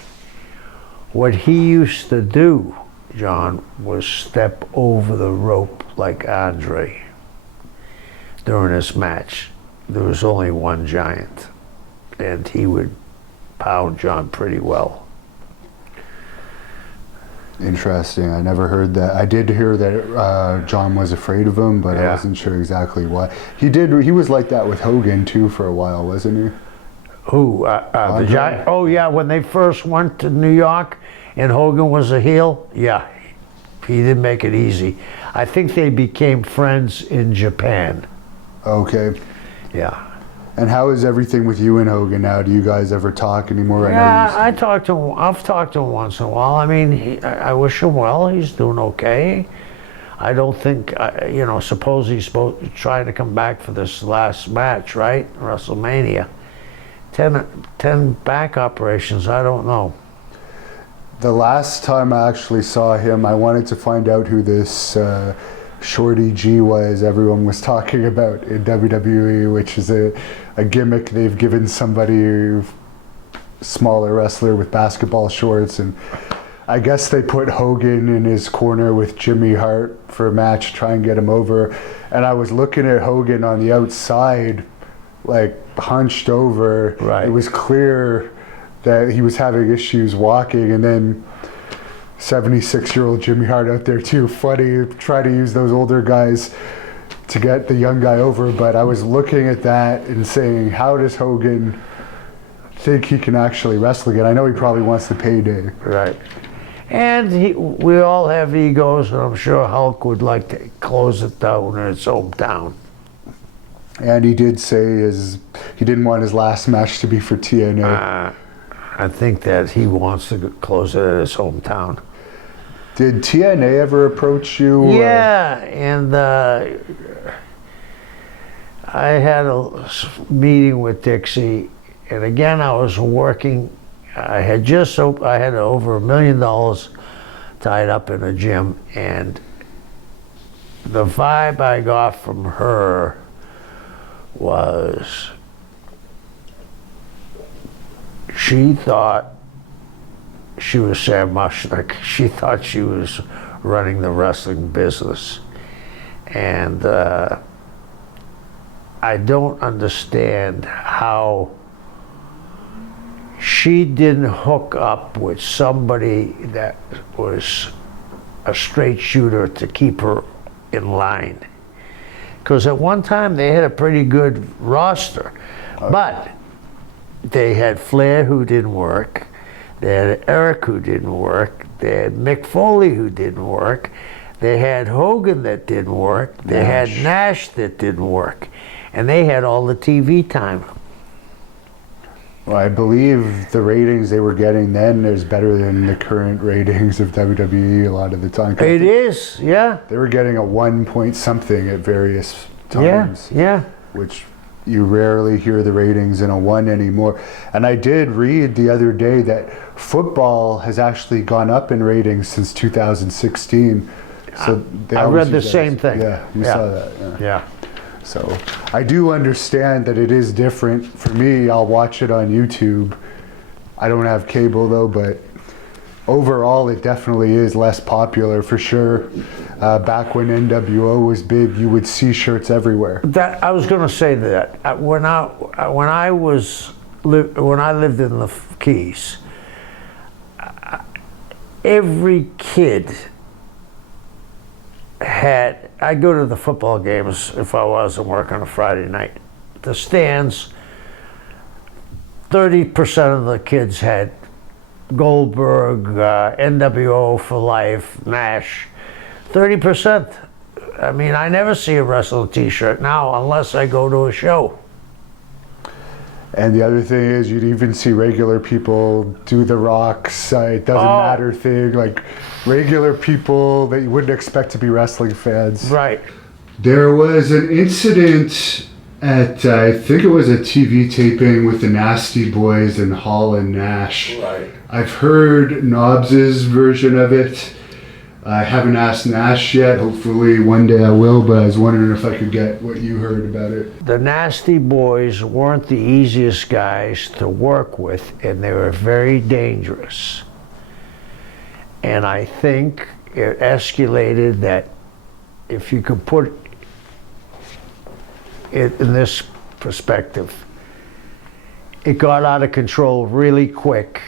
What he used to do, John, was step over the rope like Andre during this match. There was only one giant, and he would pound John pretty well. Interesting. I never heard that. I did hear that John was afraid of him, but I wasn't sure exactly why. He was like that with Hogan too for a while, wasn't he? Who? The giant? Oh yeah, when they first went to New York and Hogan was a heel, yeah, he didn't make it easy. I think they became friends in Japan. Okay. Yeah. And how is everything with you and Hogan now? Do you guys ever talk anymore? Yeah, I talk to him. I've talked to him once in a while. I mean, I wish him well. He's doing okay. I don't think, suppose he's trying to come back for this last match, right? WrestleMania. 10 back operations, I don't know. The last time I actually saw him, I wanted to find out who this Shorty G was everyone was talking about in WWE, which is a gimmick they've given somebody, smaller wrestler with basketball shorts, and I guess they put Hogan in his corner with Jimmy Hart for a match, try and get him over. And I was looking at Hogan on the outside, like hunched over. Right. It was clear that he was having issues walking, and then 76-year-old Jimmy Hart out there too. Funny, try to use those older guys to get the young guy over, but I was looking at that and saying, how does Hogan think he can actually wrestle again? I know he probably wants the payday. Right. And we all have egos, and I'm sure Hulk would like to close it down in its hometown. And he did say he didn't want his last match to be for TNA. I think that he wants to close it in his hometown. Did TNA ever approach you? Yeah, and I had a meeting with Dixie, and again I was working. I had over $1 million tied up in a gym, and the vibe I got from her was she thought she was Sam Mushnick. She thought she was running the wrestling business. And I don't understand how she didn't hook up with somebody that was a straight shooter to keep her in line. Because at one time they had a pretty good roster, but they had Flair who didn't work, they had Eric who didn't work, they had Mick Foley who didn't work, they had Hogan that didn't work, they had Nash that didn't work, and they had all the TV time. Well, I believe the ratings they were getting then is better than the current ratings of WWE a lot of the time. It is, yeah. They were getting a 1 point something at various times. Yeah. Which you rarely hear the ratings in a 1 anymore. And I did read the other day that football has actually gone up in ratings since 2016. So I read the same thing. Yeah, you saw that. Yeah. So I do understand that it is different. For me, I'll watch it on YouTube. I don't have cable though, but overall it definitely is less popular for sure. Back when NWO was big, you would see shirts everywhere. That I was going to say that when I lived in the Keys, every kid I'd go to the football games if I wasn't working on a Friday night. The stands, 30% of the kids had Goldberg, NWO for life, Nash. 30%. I mean, I never see a wrestler t-shirt now unless I go to a show. And the other thing is, you'd even see regular people do the Rock's it doesn't matter thing, like regular people that you wouldn't expect to be wrestling fans. Right. There was an incident at, I think it was a TV taping with the Nasty Boys and Hall and Nash. Right. I've heard Nobbs's version of it. I haven't asked Nash yet. Hopefully one day I will, but I was wondering if I could get what you heard about it. The Nasty Boys weren't the easiest guys to work with, and they were very dangerous. And I think it escalated that if you could put it in this perspective, it got out of control really quick,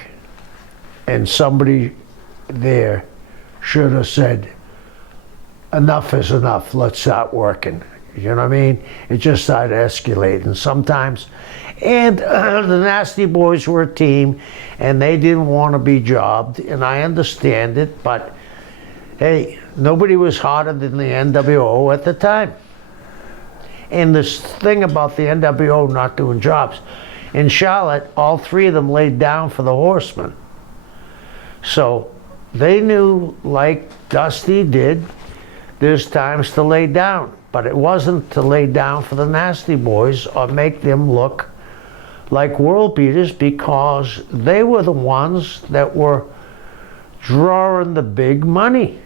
and somebody there should have said, enough is enough, let's start working. You know what I mean? It just started escalating sometimes. And the Nasty Boys were a team, and they didn't want to be jobbed, and I understand it, but hey, nobody was hotter than the NWO at the time. And this thing about the NWO not doing jobs, in Charlotte, all three of them laid down for the Horsemen. So they knew, like Dusty did, there's times to lay down, but it wasn't to lay down for the Nasty Boys or make them look like world beaters, because they were the ones that were drawing the big money.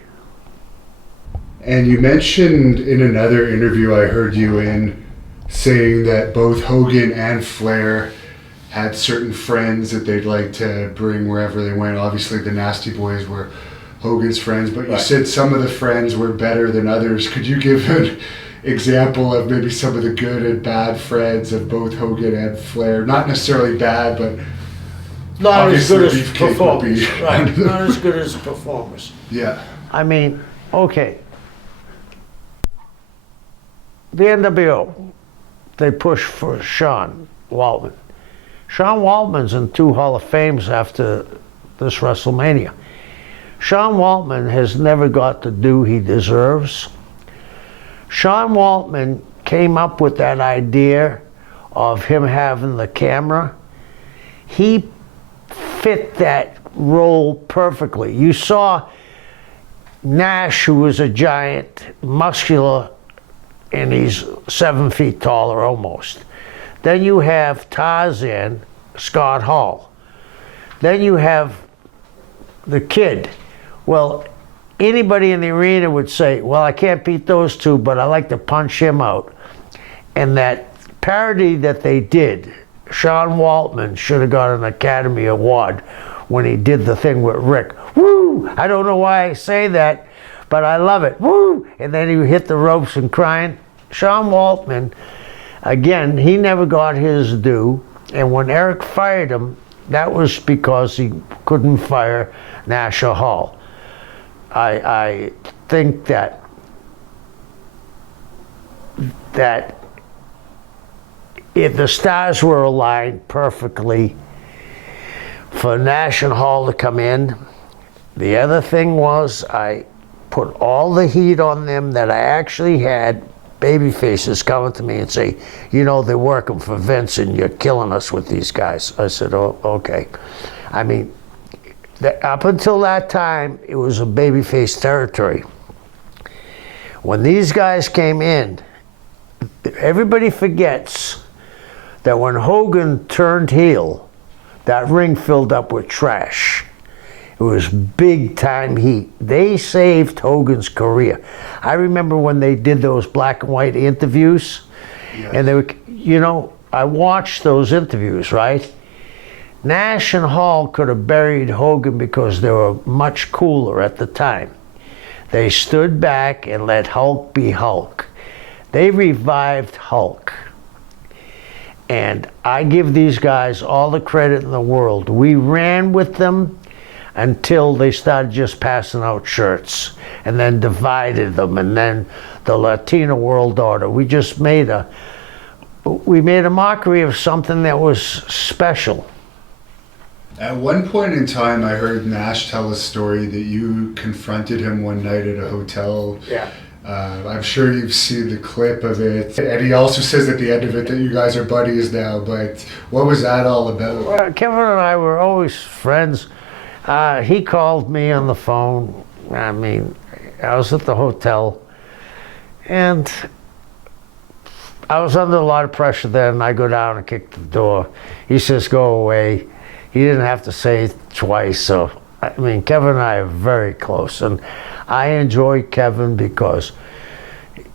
And you mentioned in another interview I heard you in saying that both Hogan and Flair had certain friends that they'd like to bring wherever they went. Obviously the Nasty Boys were Hogan's friends, but you said some of the friends were better than others. Could you give an example of maybe some of the good and bad friends of both Hogan and Flair? Not necessarily bad, but not as good as performers. Right, not as good as performers. Yeah. I mean, okay. the NWO, they pushed for Sean Waltman. Sean Waltman's in 2 Hall of Fames after this WrestleMania. Sean Waltman has never got the due he deserves. Sean Waltman came up with that idea of him having the camera. He fit that role perfectly. You saw Nash, who was a giant, muscular, and he's 7 feet taller almost. Then you have Tarzan, Scott Hall. Then you have the Kid. Well, anybody in the arena would say, well, I can't beat those two, but I like to punch him out. And that parody that they did, Sean Waltman should have got an Academy Award when he did the thing with Rick. Woo! I don't know why I say that, but I love it. Woo! And then he hit the ropes and crying. Sean Waltman, again, he never got his due. And when Eric fired him, that was because he couldn't fire Nash or Hall. I think that if the stars were aligned perfectly for Nash and Hall to come in, the other thing was I put all the heat on them that I actually had baby faces coming to me and say, you know, they're working for Vince and you're killing us with these guys. I said, oh, okay. I mean, up until that time, it was a babyface territory. When these guys came in, everybody forgets that when Hogan turned heel, that ring filled up with trash. It was big time heat. They saved Hogan's career. I remember when they did those black and white interviews, and they were, you know, I watched those interviews, right? Nash and Hall could have buried Hogan because they were much cooler at the time. They stood back and let Hulk be Hulk. They revived Hulk. And I give these guys all the credit in the world. We ran with them until they started just passing out shirts and then divided them, and then the Latino World Order. We just made a mockery of something that was special. At one point in time, I heard Nash tell a story that you confronted him one night at a hotel. Yeah. I'm sure you've seen the clip of it. And he also says at the end of it that you guys are buddies now, but what was that all about? Well, Kevin and I were always friends. He called me on the phone. I mean, I was at the hotel, and I was under a lot of pressure then. I go down and kick the door. He says, go away. He didn't have to say it twice. So, I mean, Kevin and I are very close. And I enjoy Kevin because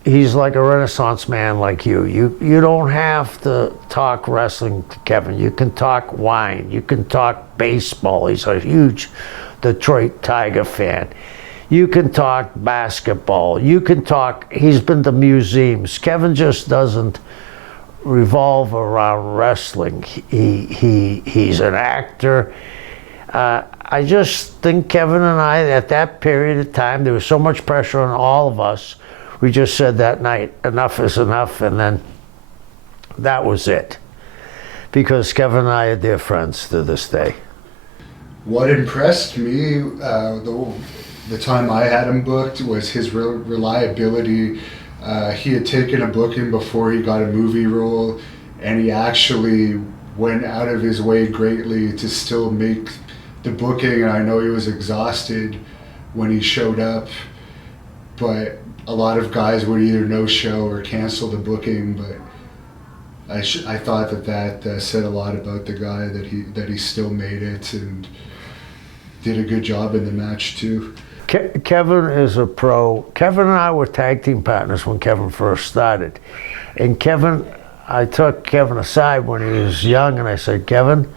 he's like a Renaissance man like you. You don't have to talk wrestling to Kevin. You can talk wine. You can talk baseball. He's a huge Detroit Tiger fan. You can talk basketball. You can talk, he's been to museums. Kevin just doesn't revolve around wrestling. He's an actor. I just think Kevin and I, at that period of time, there was so much pressure on all of us. We just said that night, enough is enough, and then that was it. Because Kevin and I are dear friends to this day. What impressed me the time I had him booked was his reliability. He had taken a booking before he got a movie role, and he actually went out of his way greatly to still make the booking. And I know he was exhausted when he showed up, but a lot of guys would either no-show or cancel the booking. But I thought that said a lot about the guy, that he still made it and did a good job in the match too. Kevin is a pro. Kevin and I were tag team partners when Kevin first started. And I took Kevin aside when he was young and I said, Kevin,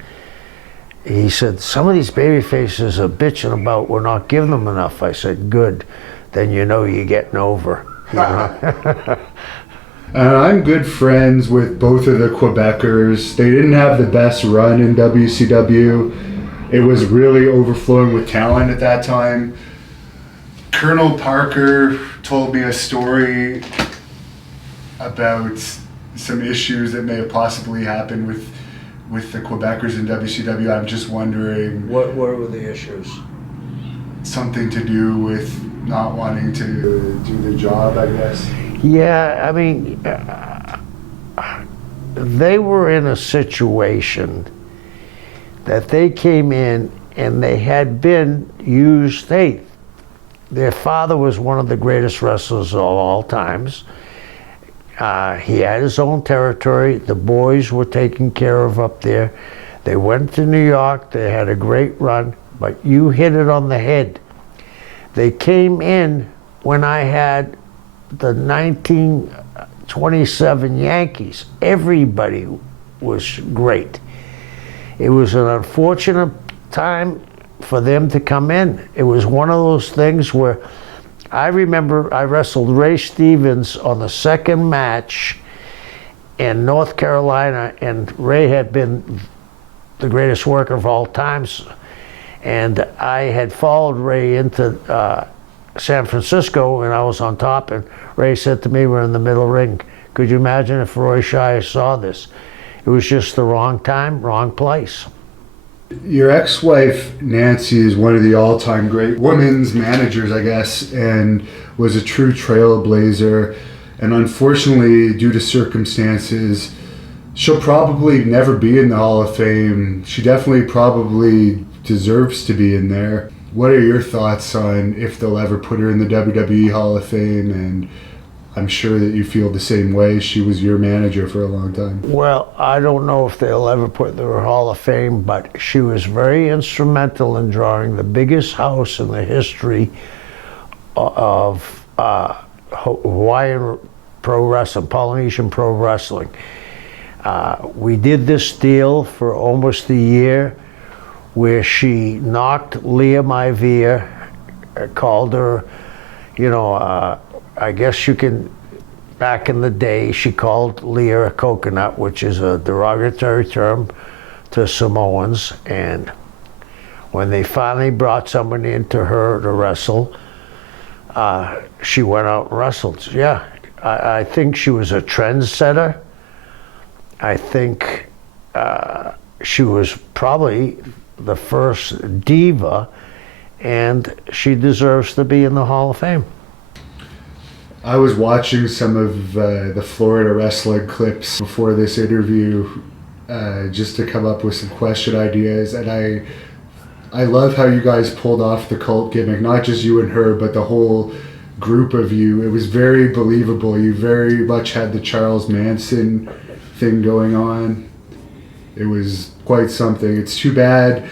he said, some of these baby faces are bitching about we're not giving them enough. I said, good, then you know you're getting over. You know? I'm good friends with both of the Quebecers. They didn't have the best run in WCW. It was really overflowing with talent at that time. Colonel Parker told me a story about some issues that may have possibly happened with the Quebecers in WCW. I'm just wondering. What were the issues? Something to do with not wanting to do the job, I guess. Yeah, I mean, they were in a situation that they came in and they had been used. Hey, their father was one of the greatest wrestlers of all times. He had his own territory. The boys were taken care of up there. They went to New York. They had a great run, but you hit it on the head. They came in when I had the 1927 Yankees. Everybody was great. It was an unfortunate time for them to come in. It was one of those things where I remember I wrestled Ray Stevens on the second match in North Carolina, and Ray had been the greatest worker of all times. And I had followed Ray into San Francisco, and I was on top, and Ray said to me, we're in the middle ring. Could you imagine if Roy Shire saw this? It was just the wrong time, wrong place. Your ex-wife, Nancy, is one of the all-time great women's managers, I guess, and was a true trailblazer. And unfortunately, due to circumstances, she'll probably never be in the Hall of Fame. She definitely probably deserves to be in there. What are your thoughts on if they'll ever put her in the WWE Hall of Fame? And I'm sure that you feel the same way. She was your manager for a long time. Well, I don't know if they'll ever put her in the Hall of Fame, but she was very instrumental in drawing the biggest house in the history of Hawaiian pro wrestling, Polynesian pro wrestling. We did this deal for almost a year where she knocked Leah Maivia, called her, I guess you can, back in the day, she called Leah a coconut, which is a derogatory term to Samoans. And when they finally brought somebody into her to wrestle, she went out and wrestled. Yeah, I think she was a trendsetter. I think she was probably the first diva, and she deserves to be in the Hall of Fame. I was watching some of the Florida wrestling clips before this interview just to come up with some question ideas, and I love how you guys pulled off the cult gimmick, not just you and her, but the whole group of you. It was very believable. You very much had the Charles Manson thing going on. It was quite something. It's too bad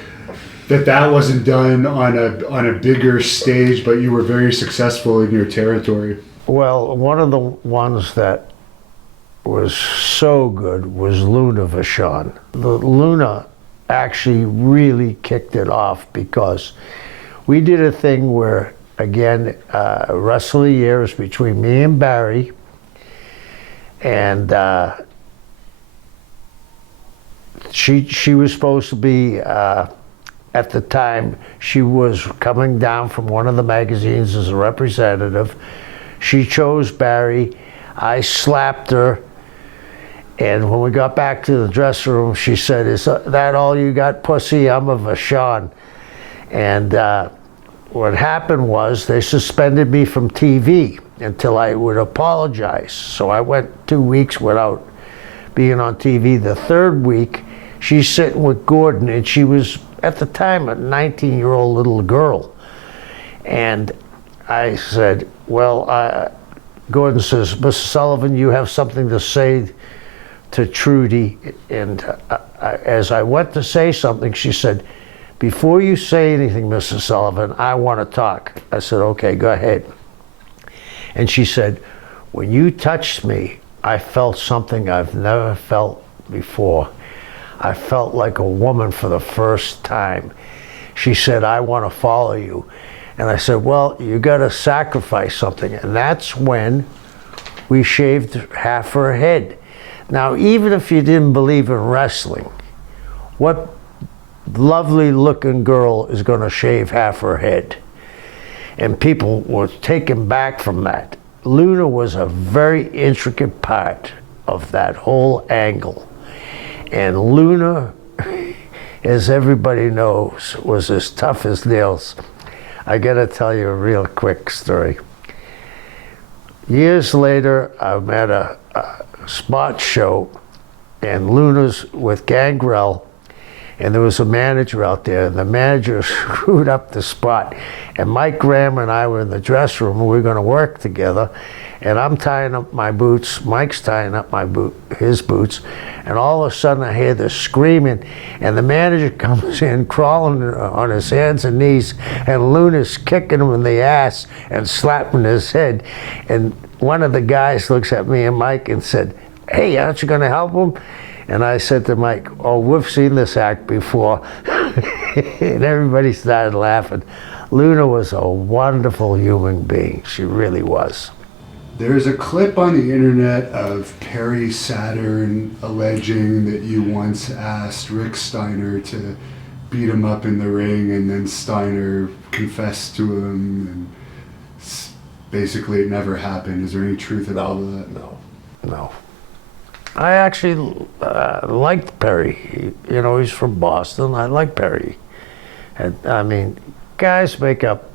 that wasn't done on a bigger stage, but you were very successful in your territory. Well, one of the ones that was so good was Luna Vachon. The Luna actually really kicked it off because we did a thing where, again, Wrestle of the Year was between me and Barry, and she was supposed to be, at the time, she was coming down from one of the magazines as a representative. She chose Barry. I slapped her. And when we got back to the dressing room, she said, "Is that all you got, pussy? I'm a Vachon." And what happened was they suspended me from TV until I would apologize. So I went 2 weeks without being on TV. The third week, she's sitting with Gordon, and she was, at the time, a 19-year-old little girl. And I said, well, Gordon says, "Mr. Sullivan, you have something to say to Trudy." And as I went to say something, she said, "Before you say anything, Mr. Sullivan, I want to talk." I said, "Okay, go ahead." And she said, "When you touched me, I felt something I've never felt before. I felt like a woman for the first time." She said, "I want to follow you." And I said, "Well, you got to sacrifice something." And that's when we shaved half her head. Now, even if you didn't believe in wrestling, what lovely looking girl is going to shave half her head? And people were taken back from that. Luna was a very intricate part of that whole angle. And Luna, as everybody knows, was as tough as nails. I gotta tell you a real quick story. Years later, I'm at a spot show, and Luna's with Gangrel, and there was a manager out there, and the manager screwed up the spot. And Mike Graham and I were in the dressing room, and we were gonna work together, and I'm tying up my boots, Mike's tying up his boots, and all of a sudden I hear this screaming, and the manager comes in crawling on his hands and knees, and Luna's kicking him in the ass and slapping his head. And one of the guys looks at me and Mike and said, "Hey, aren't you gonna help him?" And I said to Mike, "Oh, we've seen this act before." And everybody started laughing. Luna was a wonderful human being. She really was. There's a clip on the internet of Perry Saturn alleging that you once asked Rick Steiner to beat him up in the ring, and then Steiner confessed to him, and basically it never happened. Is there any truth in all of that? No. I actually liked Perry. You know, he's from Boston. I like Perry. And, I mean, guys make up.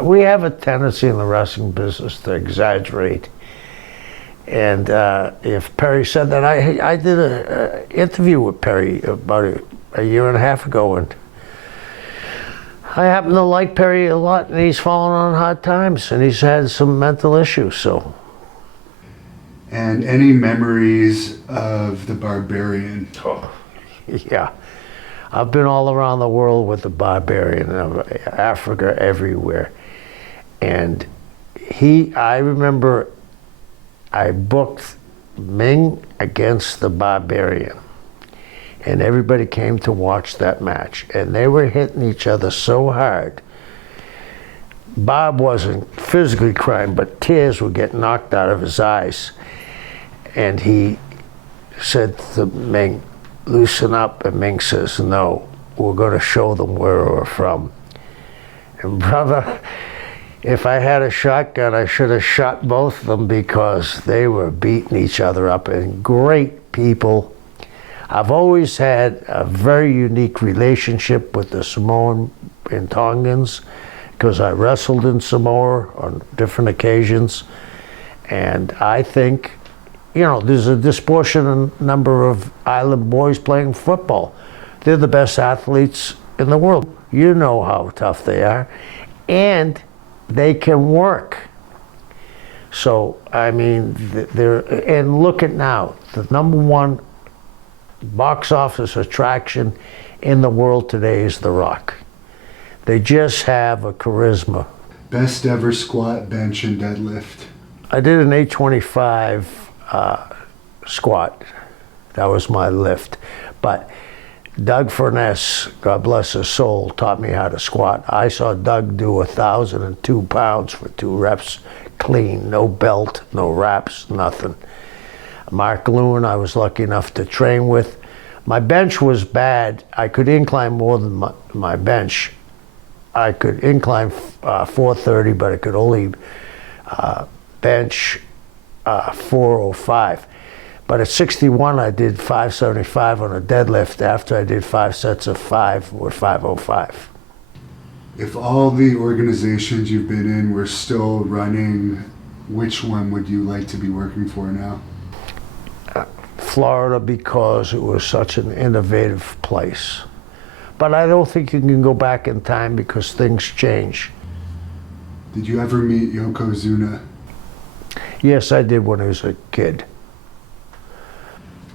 We have a tendency in the wrestling business to exaggerate. And if Perry said that, I did an interview with Perry about a year and a half ago, and I happen to like Perry a lot, and he's fallen on hard times, and he's had some mental issues, so. And any memories of the Barbarian? Oh, yeah. I've been all around the world with the Barbarian, Africa, everywhere. And I remember I booked Ming against the Barbarian. And everybody came to watch that match. And they were hitting each other so hard. Bob wasn't physically crying, but tears were getting knocked out of his eyes. And he said to Ming, "Loosen up," and Ming says, "No, we're going to show them where we're from." And brother, if I had a shotgun, I should have shot both of them, because they were beating each other up, and great people. I've always had a very unique relationship with the Samoan and Tongans, because I wrestled in Samoa on different occasions. And I think, you know, there's a disproportionate number of island boys playing football. They're the best athletes in the world. You know how tough they are. And they can work. So, I mean, and look at now, the #1 box office attraction in the world today is The Rock. They just have a charisma. Best ever squat, bench, and deadlift? I did an 825 squat. That was my lift. But Doug Furness, God bless his soul, taught me how to squat. I saw Doug do 1,002 pounds for 2 reps, clean, no belt, no wraps, nothing. Mark Lewin, I was lucky enough to train with. My bench was bad. I could incline more than my bench. I could incline 430, but I could only bench 405. But at 61, I did 575 on a deadlift after I did 5 sets of 5 with 505. If all the organizations you've been in were still running, which one would you like to be working for now? Florida, because it was such an innovative place. But I don't think you can go back in time, because things change. Did you ever meet Yokozuna? Yes, I did when I was a kid.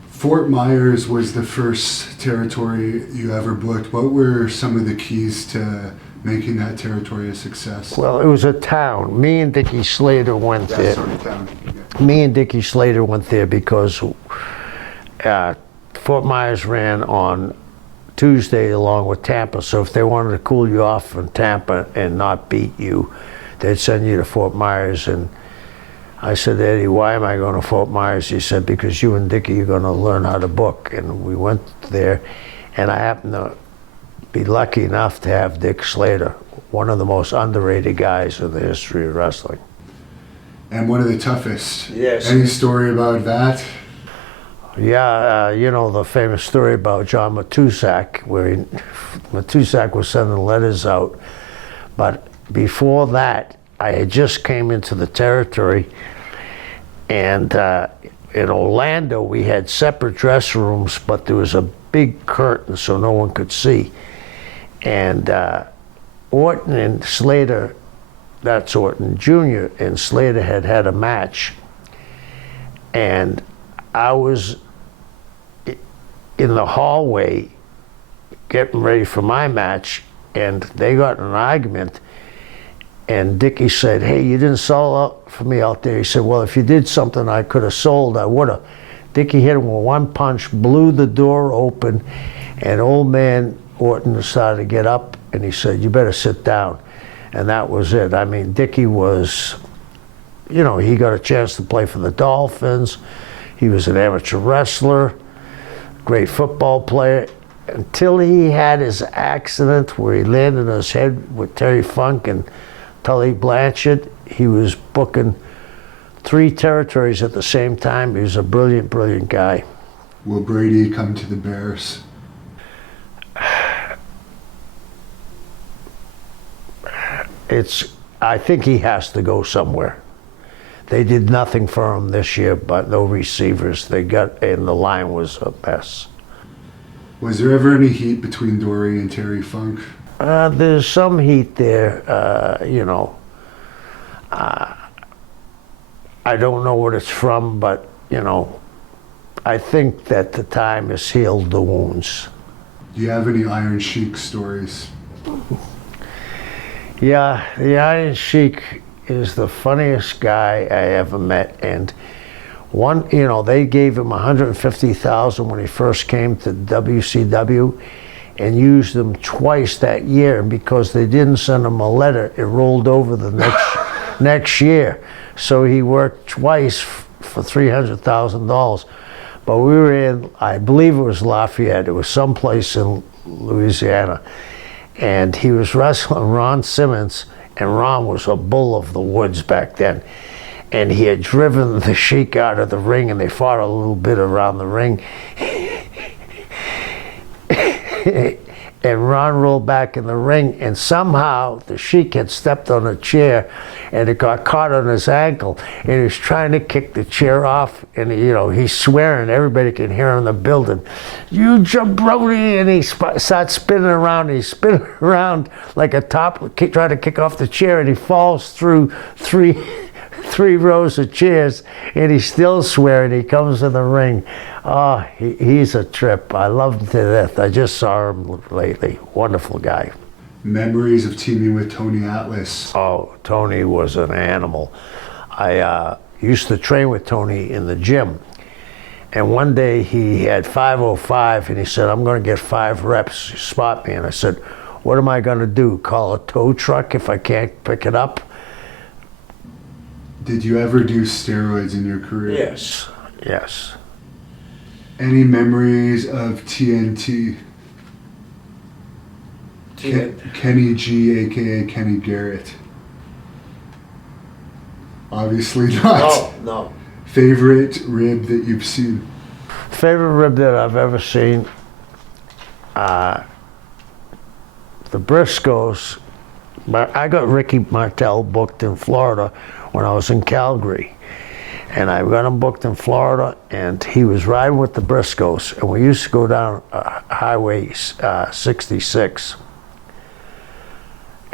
Fort Myers was the first territory you ever booked. What were some of the keys to making that territory a success? Well, it was a town. Me and Dickie Slater went there. Sort of town. Okay. Me and Dickie Slater went there because Fort Myers ran on Tuesday along with Tampa. So if they wanted to cool you off from Tampa and not beat you, they'd send you to Fort Myers. And I said, "Eddie, why am I going to Fort Myers?" He said, "Because you and Dickie are going to learn how to book." And we went there, and I happened to be lucky enough to have Dick Slater one of the most underrated guys in the history of wrestling. And one of the toughest. Yes. Any story about that? Yeah, you know the famous story about John Matusak, where Matusak was sending letters out. But before that, I had just came into the territory, and in Orlando we had separate dressing rooms, but there was a big curtain so no one could see. And Orton and Slater, that's Orton Jr., and Slater had a match. And I was in the hallway getting ready for my match, and they got in an argument, and Dickie said, "Hey, you didn't sell out for me out there." He said, "Well, if you did something I could have sold, I would have." Dickie hit him with one punch, blew the door open, and old man Orton decided to get up, and he said, "You better sit down." And that was it. I mean, Dickie was, you know, he got a chance to play for the Dolphins. He was an amateur wrestler, great football player, until he had his accident where he landed on his head with Terry Funk and Tully Blanchard. He was booking 3 territories at the same time. He was a brilliant, brilliant guy. Will Brady come to the Bears? I think he has to go somewhere. They did nothing for him this year, but no receivers. They got, and the line was a mess. Was there ever any heat between Drury and Terry Funk? There's some heat there, you know. I don't know what it's from, but, you know, I think that the time has healed the wounds. Do you have any Iron Sheik stories? Yeah, the Iron Sheik is the funniest guy I ever met, and one, you know, they gave him $150,000 when he first came to WCW, and used him twice that year. And because they didn't send him a letter, it rolled over the next year. So he worked twice for $300,000. But we were in, I believe it was Lafayette. It was someplace in Louisiana, and he was wrestling Ron Simmons, and Ron was a bull of the woods back then. And he had driven the Sheik out of the ring, and they fought a little bit around the ring. And Ron rolled back in the ring, and somehow the Sheik had stepped on a chair, and it got caught on his ankle, and he was trying to kick the chair off, and you know, he's swearing, everybody can hear him in the building, "You jabroni," and he starts spinning around, and he's spinning around like a top, trying to kick off the chair, and he falls through three rows of chairs, and he's still swearing. He comes in the ring. Oh, he's a trip. I love him to death. I just saw him lately. Wonderful guy. Memories of teaming with Tony Atlas. Oh, Tony was an animal. I used to train with Tony in the gym, and one day he had 505, and he said, "I'm going to get 5 reps. Spot me." And I said, "What am I going to do? Call a tow truck if I can't pick it up?" Did you ever do steroids in your career? Yes. Yes. Any memories of TNT? Kenny G, aka Kenny Garrett. Obviously not. No. Favorite rib that you've seen? Favorite rib that I've ever seen? The Briscoes. I got Ricky Martel booked in Florida when I was in Calgary. And I got him booked in Florida, and he was riding with the Briscoes, and we used to go down Highway 66,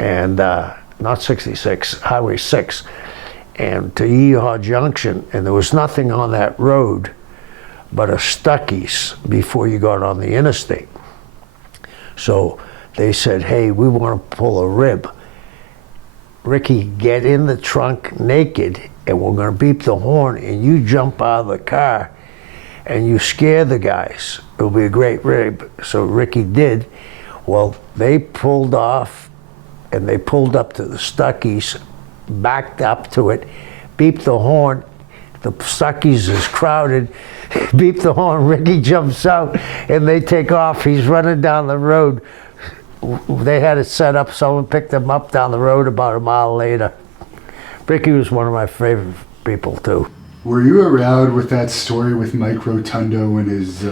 and not 66, Highway 6, and to Yeehaw Junction, and there was nothing on that road but a Stuckey's before you got on the interstate. So they said, "Hey, we want to pull a rib. Ricky, get in the trunk naked, and we're going to beep the horn, and you jump out of the car and you scare the guys. It'll be a great rib." So Ricky did. Well, they pulled off, and they pulled up to the Stuckey's, backed up to it, beeped the horn. The Stuckey's is crowded. Beep the horn, Ricky jumps out, and they take off. He's running down the road they had it set up. Someone picked them up down the road about a mile later. Ricky was one of my favorite people too. Were you around with that story with Mike Rotundo when his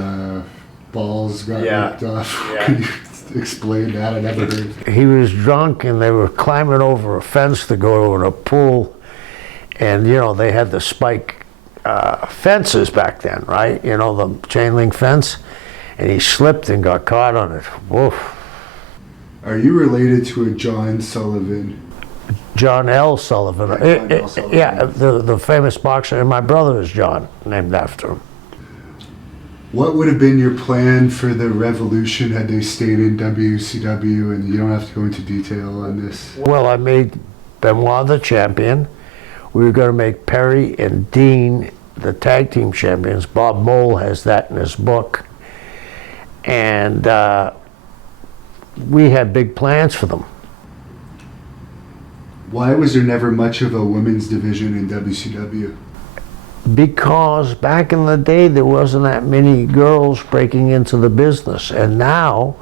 balls got ripped off? Yeah. Can you explain that? I never heard. He was drunk and they were climbing over a fence to go to a pool. And, you know, they had the spike fences back then, right? You know, the chain link fence. And he slipped and got caught on it. Woof. Are you related to a John Sullivan? John L. Sullivan. John L. Sullivan. Yeah, the famous boxer. And my brother is John, named after him. What would have been your plan for the Revolution had they stayed in WCW? And you don't have to go into detail on this. Well, I made Benoit the champion. We were going to make Perry and Dean the tag team champions. Bob Mole has that in his book. And we had big plans for them. Why was there never much of a women's division in WCW? Because back in the day, there wasn't that many girls breaking into the business. And now,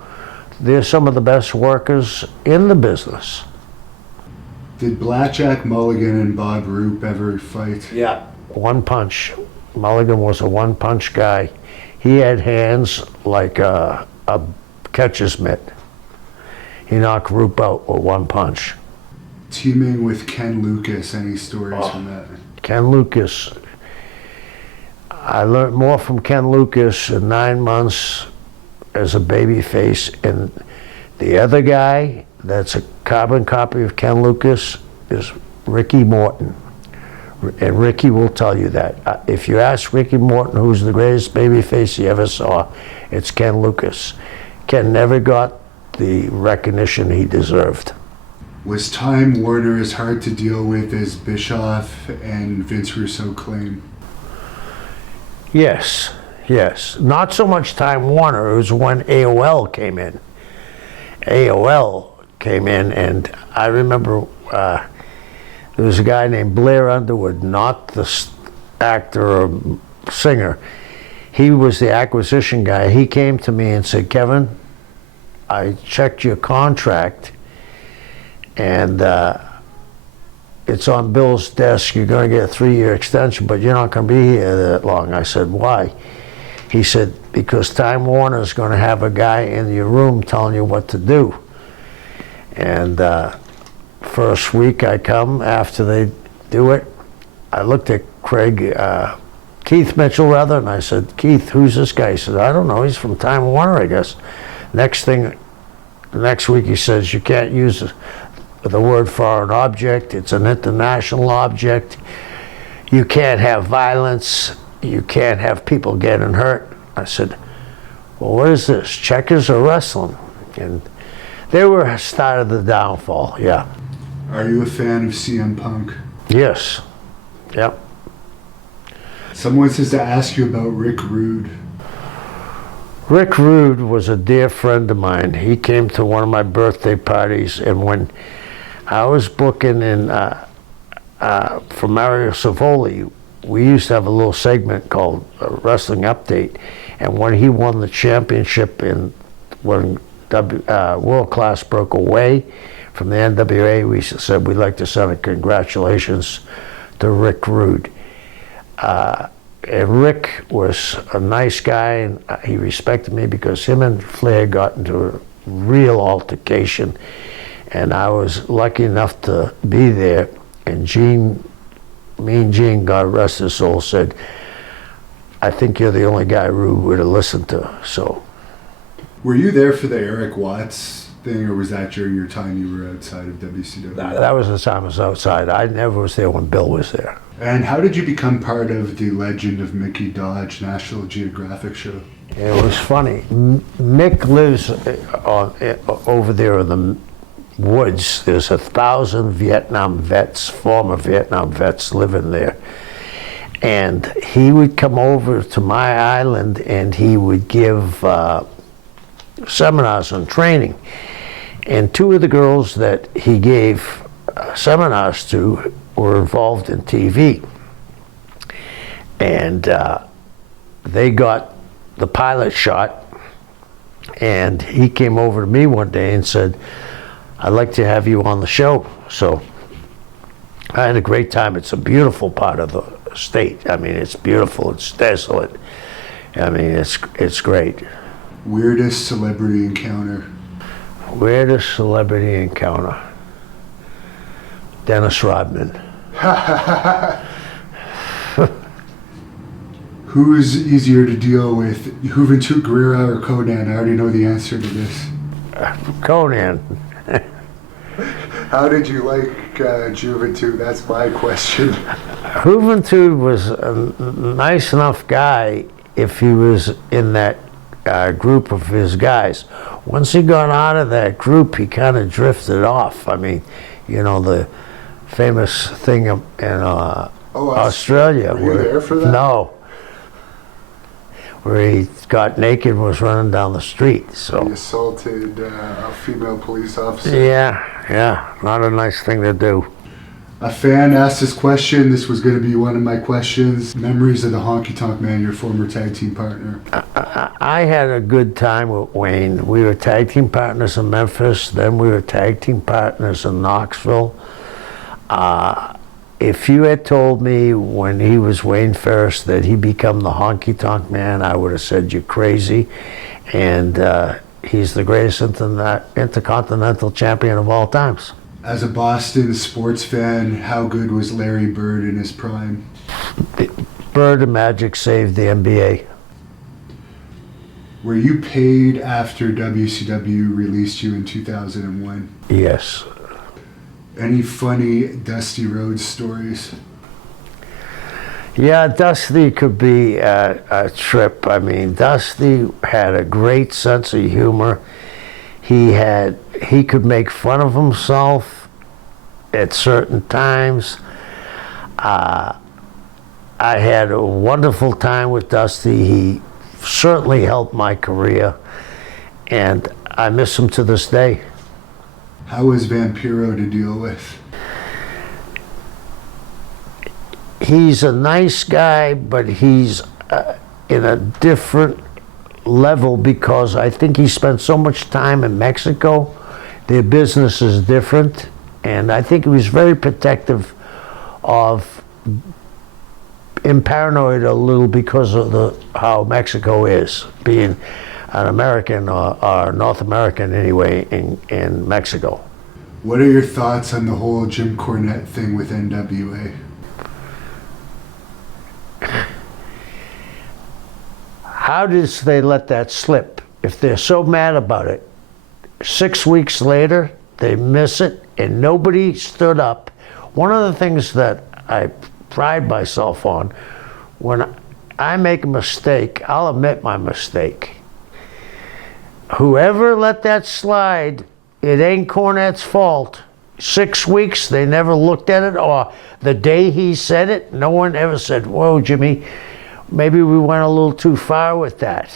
they're some of the best workers in the business. Did Blackjack Mulligan and Bob Roop ever fight? Yeah. One punch. Mulligan was a one punch guy. He had hands like a catcher's mitt. He knocked Roop out with one punch. Teaming with Ken Lucas, any stories from that? Ken Lucas. I learned more from Ken Lucas in 9 months as a baby face. And the other guy that's a carbon copy of Ken Lucas is Ricky Morton. And Ricky will tell you that. If you ask Ricky Morton who's the greatest babyface he ever saw, it's Ken Lucas. Ken never got the recognition he deserved. Was Time Warner as hard to deal with as Bischoff and Vince Russo claim? Yes, yes. Not so much Time Warner. It was when AOL came in. AOL came in, and I remember there was a guy named Blair Underwood, not the actor or singer. He was the acquisition guy. He came to me and said, Kevin, I checked your contract, and it's on Bill's desk. You're going to get a 3-year extension, but you're not going to be here that long. I said, why? He said, because Time Warner is going to have a guy in your room telling you what to do. And first week I come, after they do it, I looked at Keith Mitchell rather, and I said, Keith, who's this guy? He said, I don't know, he's from Time Warner, I guess. The next week he says, you can't use the word foreign object, it's an international object. You can't have violence, you can't have people getting hurt. I said, well, what is this, checkers or wrestling? And they were started the downfall, yeah. Are you a fan of CM Punk? Yes, yep. Someone says to ask you about Rick Rude. Rick Rude was a dear friend of mine. He came to one of my birthday parties, and when I was booking in for Mario Savoli, we used to have a little segment called Wrestling Update, and when he won the championship when World Class broke away from the NWA, we said we'd like to send a congratulations to Rick Rude. And Rick was a nice guy, and he respected me because him and Flair got into a real altercation, and I was lucky enough to be there. And Mean Gene, God rest his soul, said, I think you're the only guy Rude would have listened to. So, were you there for the Eric Watts thing, or was that during your time you were outside of WCW? that was the time I was outside. I never was there when Bill was there. And how did you become part of the Legend of Mickey Dodge National Geographic show? It was funny. Mick lives over there in the woods. There's 1,000 Vietnam vets, former Vietnam vets living there. And he would come over to my island and he would give seminars on training. And 2 of the girls that he gave seminars to were involved in TV. And they got the pilot shot And he came over to me one day and said, "I'd like to have you on the show." So I had a great time. It's a beautiful part of the state. I mean, it's beautiful. It's desolate. I mean, it's great. Weirdest celebrity encounter? Weirdest celebrity encounter? Dennis Rodman. Who's easier to deal with, Juventud Guerrera or Conan? I already know the answer to this. Conan. How did you like Juventud? That's my question. Juventud was a nice enough guy if he was in that group of his guys. Once he got out of that group, he kind of drifted off. I mean, you know, the famous thing in Australia. Were you there for that? No. Where he got naked and was running down the street. So He assaulted a female police officer. Yeah, not a nice thing to do. A fan asked this question. This was going to be one of my questions. Memories of the Honky Tonk Man, your former tag team partner. I had a good time with Wayne. We were tag team partners in Memphis, then we were tag team partners in Knoxville. If you had told me when he was Wayne Ferris that he'd become the Honky Tonk Man, I would have said you're crazy. And he's the greatest intercontinental champion of all times. As a Boston sports fan, how good was Larry Bird in his prime? Bird and Magic saved the NBA. Were you paid after WCW released you in 2001? Yes. Any funny Dusty Rhodes stories? Yeah, Dusty could be a trip. I mean, Dusty had a great sense of humor. He could make fun of himself at certain times. I had a wonderful time with Dusty. He certainly helped my career, and I miss him to this day. How was Vampiro to deal with? He's a nice guy, but he's in a different level because I think he spent so much time in Mexico. Their business is different, and I think he was very protective of, and paranoid a little because of how Mexico is, being an American or North American anyway in Mexico. What are your thoughts on the whole Jim Cornette thing with NWA? How did they let that slip? If they're so mad about it, 6 weeks later, they miss it and nobody stood up. One of the things that I pride myself on, when I make a mistake, I'll admit my mistake. Whoever let that slide, it ain't Cornette's fault. 6 weeks, they never looked at it, or the day he said it, no one ever said, "Whoa, Jimmy, maybe we went a little too far with that."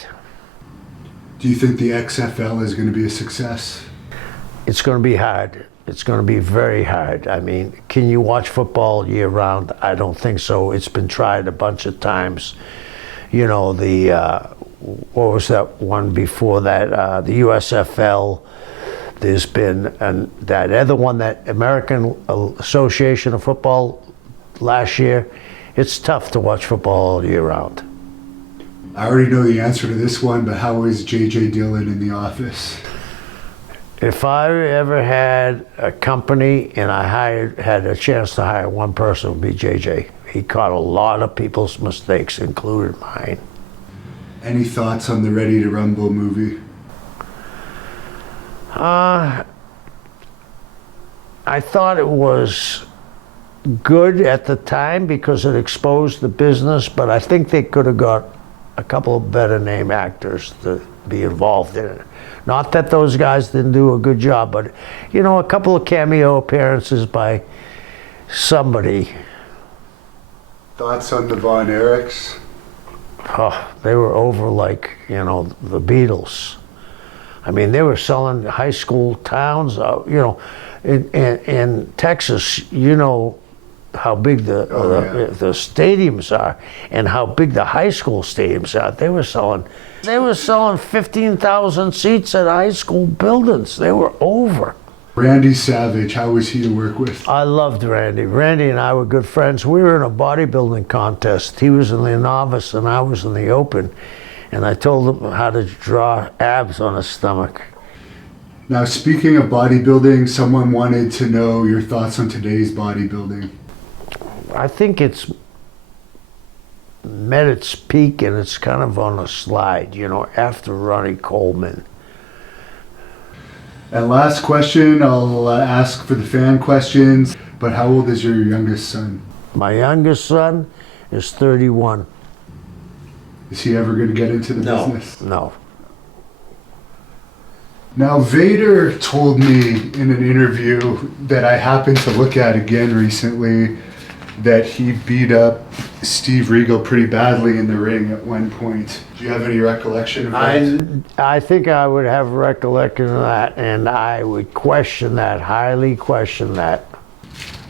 Do you think the XFL is going to be a success? It's going to be hard. It's going to be very hard. I mean, can you watch football year round? I don't think so. It's been tried a bunch of times. You know, what was that one before that? The USFL. There's been that other one, that American Association of Football last year. It's tough to watch football all year round. I already know the answer to this one, but how is J.J. Dillon in The Office? If I ever had a company and I had a chance to hire one person, it would be JJ. He caught a lot of people's mistakes, including mine. Any thoughts on the Ready to Rumble movie? I thought it was good at the time because it exposed the business, but I think they could have got a couple of better name actors to be involved in it. Not that those guys didn't do a good job, but you know, a couple of cameo appearances by somebody. Thoughts on the Von Erichs? Oh, they were over like, you know, the Beatles. I mean, they were selling high school towns, you know, in Texas, you know, big the stadiums are and how big the high school stadiums are. They were selling 15,000 seats at high school buildings. They were over. Randy Savage, how was he to work with? I loved Randy. Randy and I were good friends. We were in a bodybuilding contest. He was in the novice and I was in the open. And I told him how to draw abs on his stomach. Now, speaking of bodybuilding, someone wanted to know your thoughts on today's bodybuilding. I think it's met its peak and it's kind of on a slide, after Ronnie Coleman. And last question, I'll ask for the fan questions, but how old is your youngest son? My youngest son is 31. Is he ever going to get into the business? No. Now, Vader told me in an interview that I happened to look at again recently that he beat up Steve Regal pretty badly in the ring at one point. Do you have any recollection of that? I think I would have recollection of that, and I would highly question that.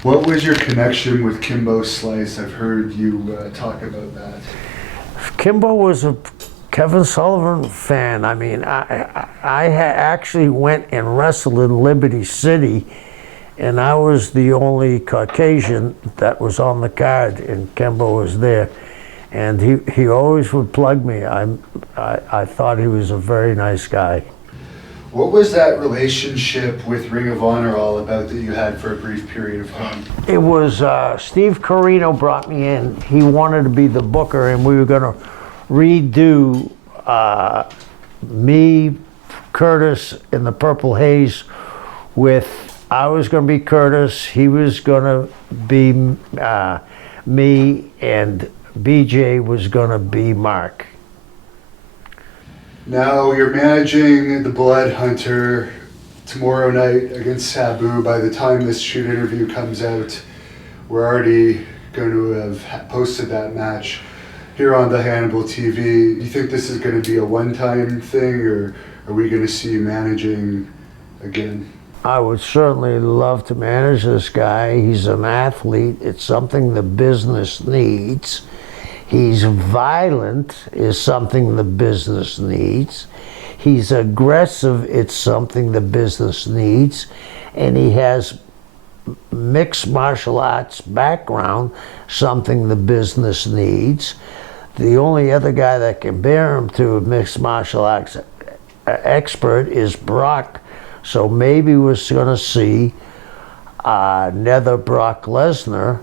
What was your connection with Kimbo Slice? I've heard you talk about that. Kimbo was a Kevin Sullivan fan. I mean, I actually went and wrestled in Liberty City, and I was the only Caucasian that was on the card, and Kimbo was there. And he always would plug me. I thought he was a very nice guy. What was that relationship with Ring of Honor all about that you had for a brief period of time? It was Steve Corino brought me in. He wanted to be the booker, and we were going to redo me, Curtis, in the Purple Haze I was going to be Curtis, he was going to be me, and BJ was going to be Mark. Now you're managing the Blood Hunter tomorrow night against Sabu. By the time this shoot interview comes out, we're already going to have posted that match here on the Hannibal TV. Do you think this is going to be a one-time thing, or are we going to see you managing again? I would certainly love to manage this guy. He's an athlete. It's something the business needs. He's violent, is something the business needs. He's aggressive, it's something the business needs. And he has mixed martial arts background, something the business needs. The only other guy that can compare him to a mixed martial arts expert is Brock. So maybe we're going to see another Brock Lesnar,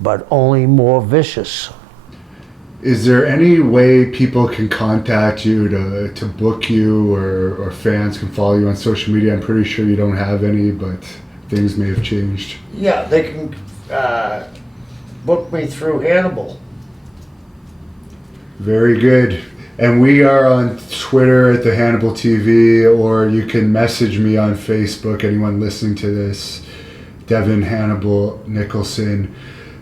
but only more vicious. Is there any way people can contact you to book you, or fans can follow you on social media? I'm pretty sure you don't have any, but things may have changed. Yeah, they can book me through Hannibal. Very good. And we are on Twitter at the Hannibal TV, or you can message me on Facebook, anyone listening to this, Devin Hannibal Nicholson.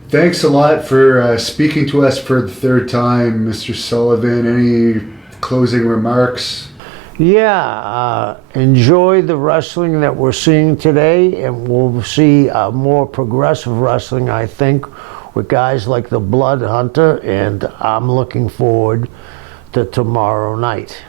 Thanks a lot for speaking to us for the third time, Mr. Sullivan. Any closing remarks? Yeah, enjoy the wrestling that we're seeing today, and we'll see more progressive wrestling, I think, with guys like the Blood Hunter, and I'm looking forward to tomorrow night.